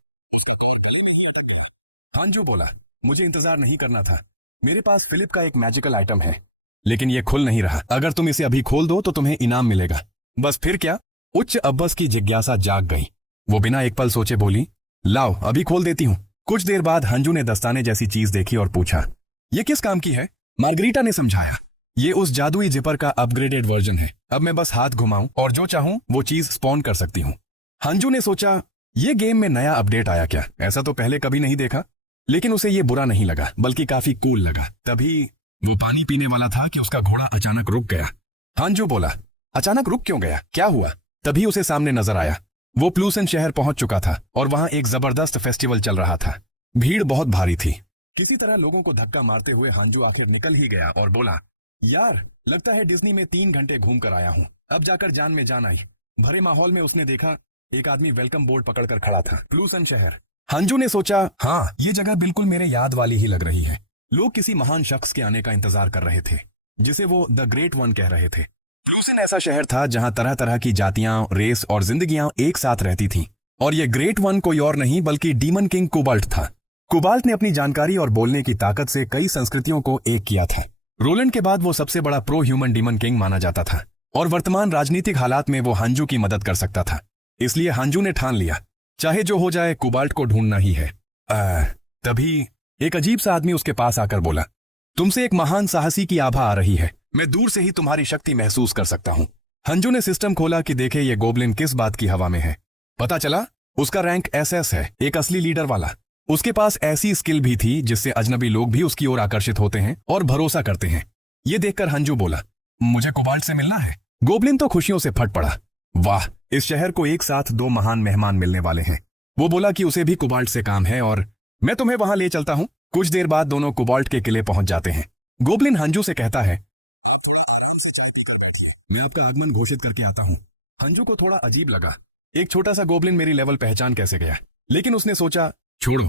हांजू बोला, मुझे इंतजार नहीं करना था, मेरे पास फिलिप का एक मैजिकल आइटम है, लेकिन ये खुल नहीं रहा। अगर तुम इसे अभी खोल दो तो तुम्हें इनाम मिलेगा। बस फिर क्या? उच्च अब्बस की जिज्ञासा जाग गई। वो बिना एक पल सोचे बोली, लाओ अभी खोल देती हूँ। कुछ देर बाद हांजू ने दस्ताने जैसी चीज देखी और पूछा, ये किस काम की है? मार्गरीटा ने समझाया, ये उस जादुई जिपर का अपग्रेडेड वर्जन है। अब मैं बस हाथ घुमाऊं और जो चाहूं वो चीज स्पॉन कर सकती हूँ। हांजू ने सोचा, ये गेम में नया अपडेट आया क्या? ऐसा तो पहले कभी नहीं देखा। लेकिन उसे ये बुरा नहीं लगा, बल्कि काफी कूल लगा। तभी वो पानी पीने वाला था कि उसका घोड़ा अचानक रुक गया। हांजू बोला, अचानक रुक क्यों गया? क्या हुआ? तभी उसे सामने नजर आया। वो प्लूसन शहर पहुंच चुका था और वहां एक जबरदस्त फेस्टिवल चल रहा था। भीड़ बहुत भारी थी। किसी तरह लोगों को धक्का मारते हुए हांजू आखिर निकल ही गया और बोला, यार लगता है डिज्नी में 3 घंटे घूम कर आया हूँ, अब जाकर जान में जान आई। भरे माहौल में उसने देखा एक आदमी वेलकम बोर्ड पकड़कर खड़ा था, प्लूसन शहर। हांजू ने सोचा, हाँ ये जगह बिल्कुल मेरे याद वाली ही लग रही है। लोग किसी महान शख्स के आने का इंतजार कर रहे थे, जिसे वो द ग्रेट वन कह रहे थे। प्लूसन ऐसा शहर था जहां तरह तरह की जातियां, रेस और जिंदगियां एक साथ रहती थीं। और ये ग्रेट वन कोई और नहीं बल्कि डीमन किंग कोबाल्ट था। कोबाल्ट ने अपनी जानकारी और बोलने की ताकत से कई संस्कृतियों को एक किया था। रोलैंड के बाद वो सबसे बड़ा प्रो ह्यूमन डीमन किंग माना जाता था और वर्तमान राजनीतिक हालात में वो हांजू की मदद कर सकता था। इसलिए हांजू ने ठान लिया, चाहे जो हो जाए कोबाल्ट को ढूंढना ही है। तभी एक अजीब सा आदमी उसके पास आकर बोला, तुमसे एक महान साहसी की आभा आ रही है, मैं दूर से ही तुम्हारी शक्ति महसूस कर सकता हूं। हांजू ने सिस्टम खोला कि देखे ये गोब्लिन किस बात की हवा में है। पता चला उसका रैंक SS है, एक असली लीडर वाला। उसके पास ऐसी स्किल भी थी जिससे अजनबी लोग भी उसकी ओर आकर्षित होते हैं और भरोसा करते हैं। ये देखकर हांजू बोला, मुझे कोबाल्ट से मिलना है। गोब्लिन तो खुशियों से फट पड़ा, वाह इस शहर को एक साथ 2 महान मेहमान मिलने वाले हैं। वो बोला कि उसे भी कोबाल्ट से काम है और मैं तुम्हें वहां ले चलता हूं। कुछ देर बाद दोनों कोबाल्ट के किले पहुंच जाते हैं। गोब्लिन हांजू से कहता है, मैं आपका आगमन घोषित करके आता हूं। हांजू को थोड़ा अजीब लगा, एक छोटा सा गोब्लिन मेरी लेवल पहचान कैसे गया? लेकिन उसने सोचा, छोड़ो।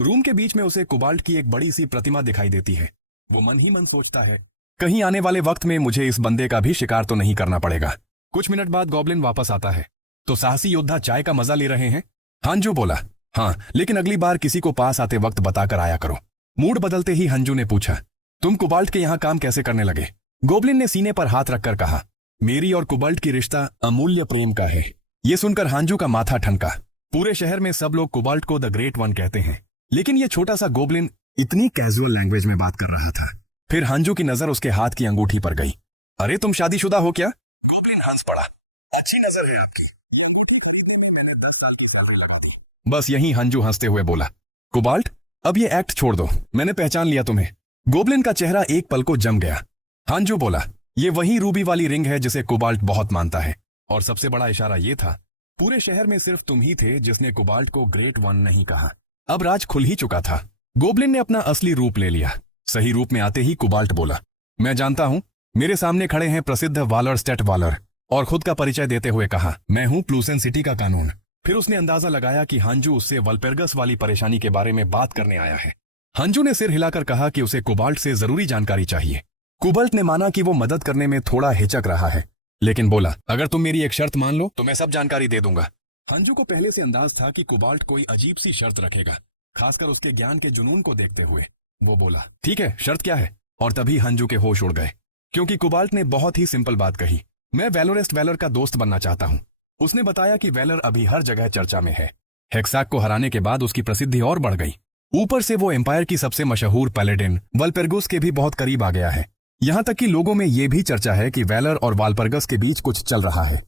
रूम के बीच में उसे कोबाल्ट की एक बड़ी सी प्रतिमा दिखाई देती है। वो मन ही मन सोचता है, कहीं आने वाले वक्त में मुझे इस बंदे का भी शिकार तो नहीं करना पड़ेगा। कुछ मिनट बाद गोब्लिन वापस आता है तो साहसी योद्धा चाय का मजा ले रहे हैं। हांजू बोला, हाँ लेकिन अगली बार किसी को पास आते वक्त बताकर आया करो। मूड बदलते ही हांजू ने पूछा, तुम कोबाल्ट के यहाँ काम कैसे करने लगे? गोब्लिन ने सीने पर हाथ रखकर कहा, मेरी और कोबाल्ट की रिश्ता अमूल्य प्रेम का है। ये सुनकर हांजू का माथा ठनका। पूरे शहर में सब लोग कोबाल्ट को द ग्रेट वन कहते हैं, लेकिन ये छोटा सा गोब्लिन इतनी कैजुअल लैंग्वेज में बात कर रहा था। फिर हांजू की नजर उसके हाथ की अंगूठी पर गई। अरे तुम शादीशुदा हो क्या? गोब्लिन हंस पड़ा, अच्छी नजर है आपकी। बस यही हांजू हंसते हुए बोला, कोबाल्ट अब ये एक्ट छोड़ दो, मैंने पहचान लिया तुम्हें। गोब्लिन का चेहरा एक पल को जम गया। हांजू बोला, ये वही रूबी वाली रिंग है जिसे कोबाल्ट बहुत मानता है। और सबसे बड़ा इशारा ये था, पूरे शहर में सिर्फ तुम ही थे जिसने कोबाल्ट को ग्रेट वन नहीं कहा। अब राज खुल ही चुका था। गोब्लिन ने अपना असली रूप ले लिया। सही रूप में आते ही कोबाल्ट बोला, मैं जानता हूं। मेरे सामने खड़े हैं प्रसिद्ध वालर स्टेट वालर। और खुद का परिचय देते हुए कहा, मैं हूं प्लूसन सिटी का कानून। फिर उसने अंदाजा लगाया कि हांजू उससे वाल्पेर्गस वाली परेशानी के बारे में बात करने आया है। हांजू ने सिर हिलाकर कहा कि उसे कोबाल्ट से जरूरी जानकारी चाहिए। कोबाल्ट ने माना कि वो मदद करने में थोड़ा हिचक रहा है, लेकिन बोला, अगर तुम मेरी एक शर्त मान लो तो मैं सब जानकारी दे दूंगा। हांजू को पहले से अंदाज था कि कोबाल्ट कोई अजीब सी शर्त रखेगा, खासकर उसके ज्ञान के जुनून को देखते हुए। वो बोला, ठीक है, शर्त क्या है? और तभी हांजू के होश उड़ गए, क्योंकि कोबाल्ट ने बहुत ही सिंपल बात कही, मैं वेलोरेस्ट वेलर का दोस्त बनना चाहता हूँ। उसने बताया कि वेलर अभी हर जगह चर्चा में है। हेक्साक को हराने के बाद उसकी प्रसिद्धि और बढ़ गई। ऊपर से वो एम्पायर की सबसे मशहूर पैलेडिन वाल्पेर्गस के भी बहुत करीब आ गया है। यहाँ तक कि लोगों में ये भी चर्चा है कि वेलर और वाल्पेर्गस के बीच कुछ चल रहा है।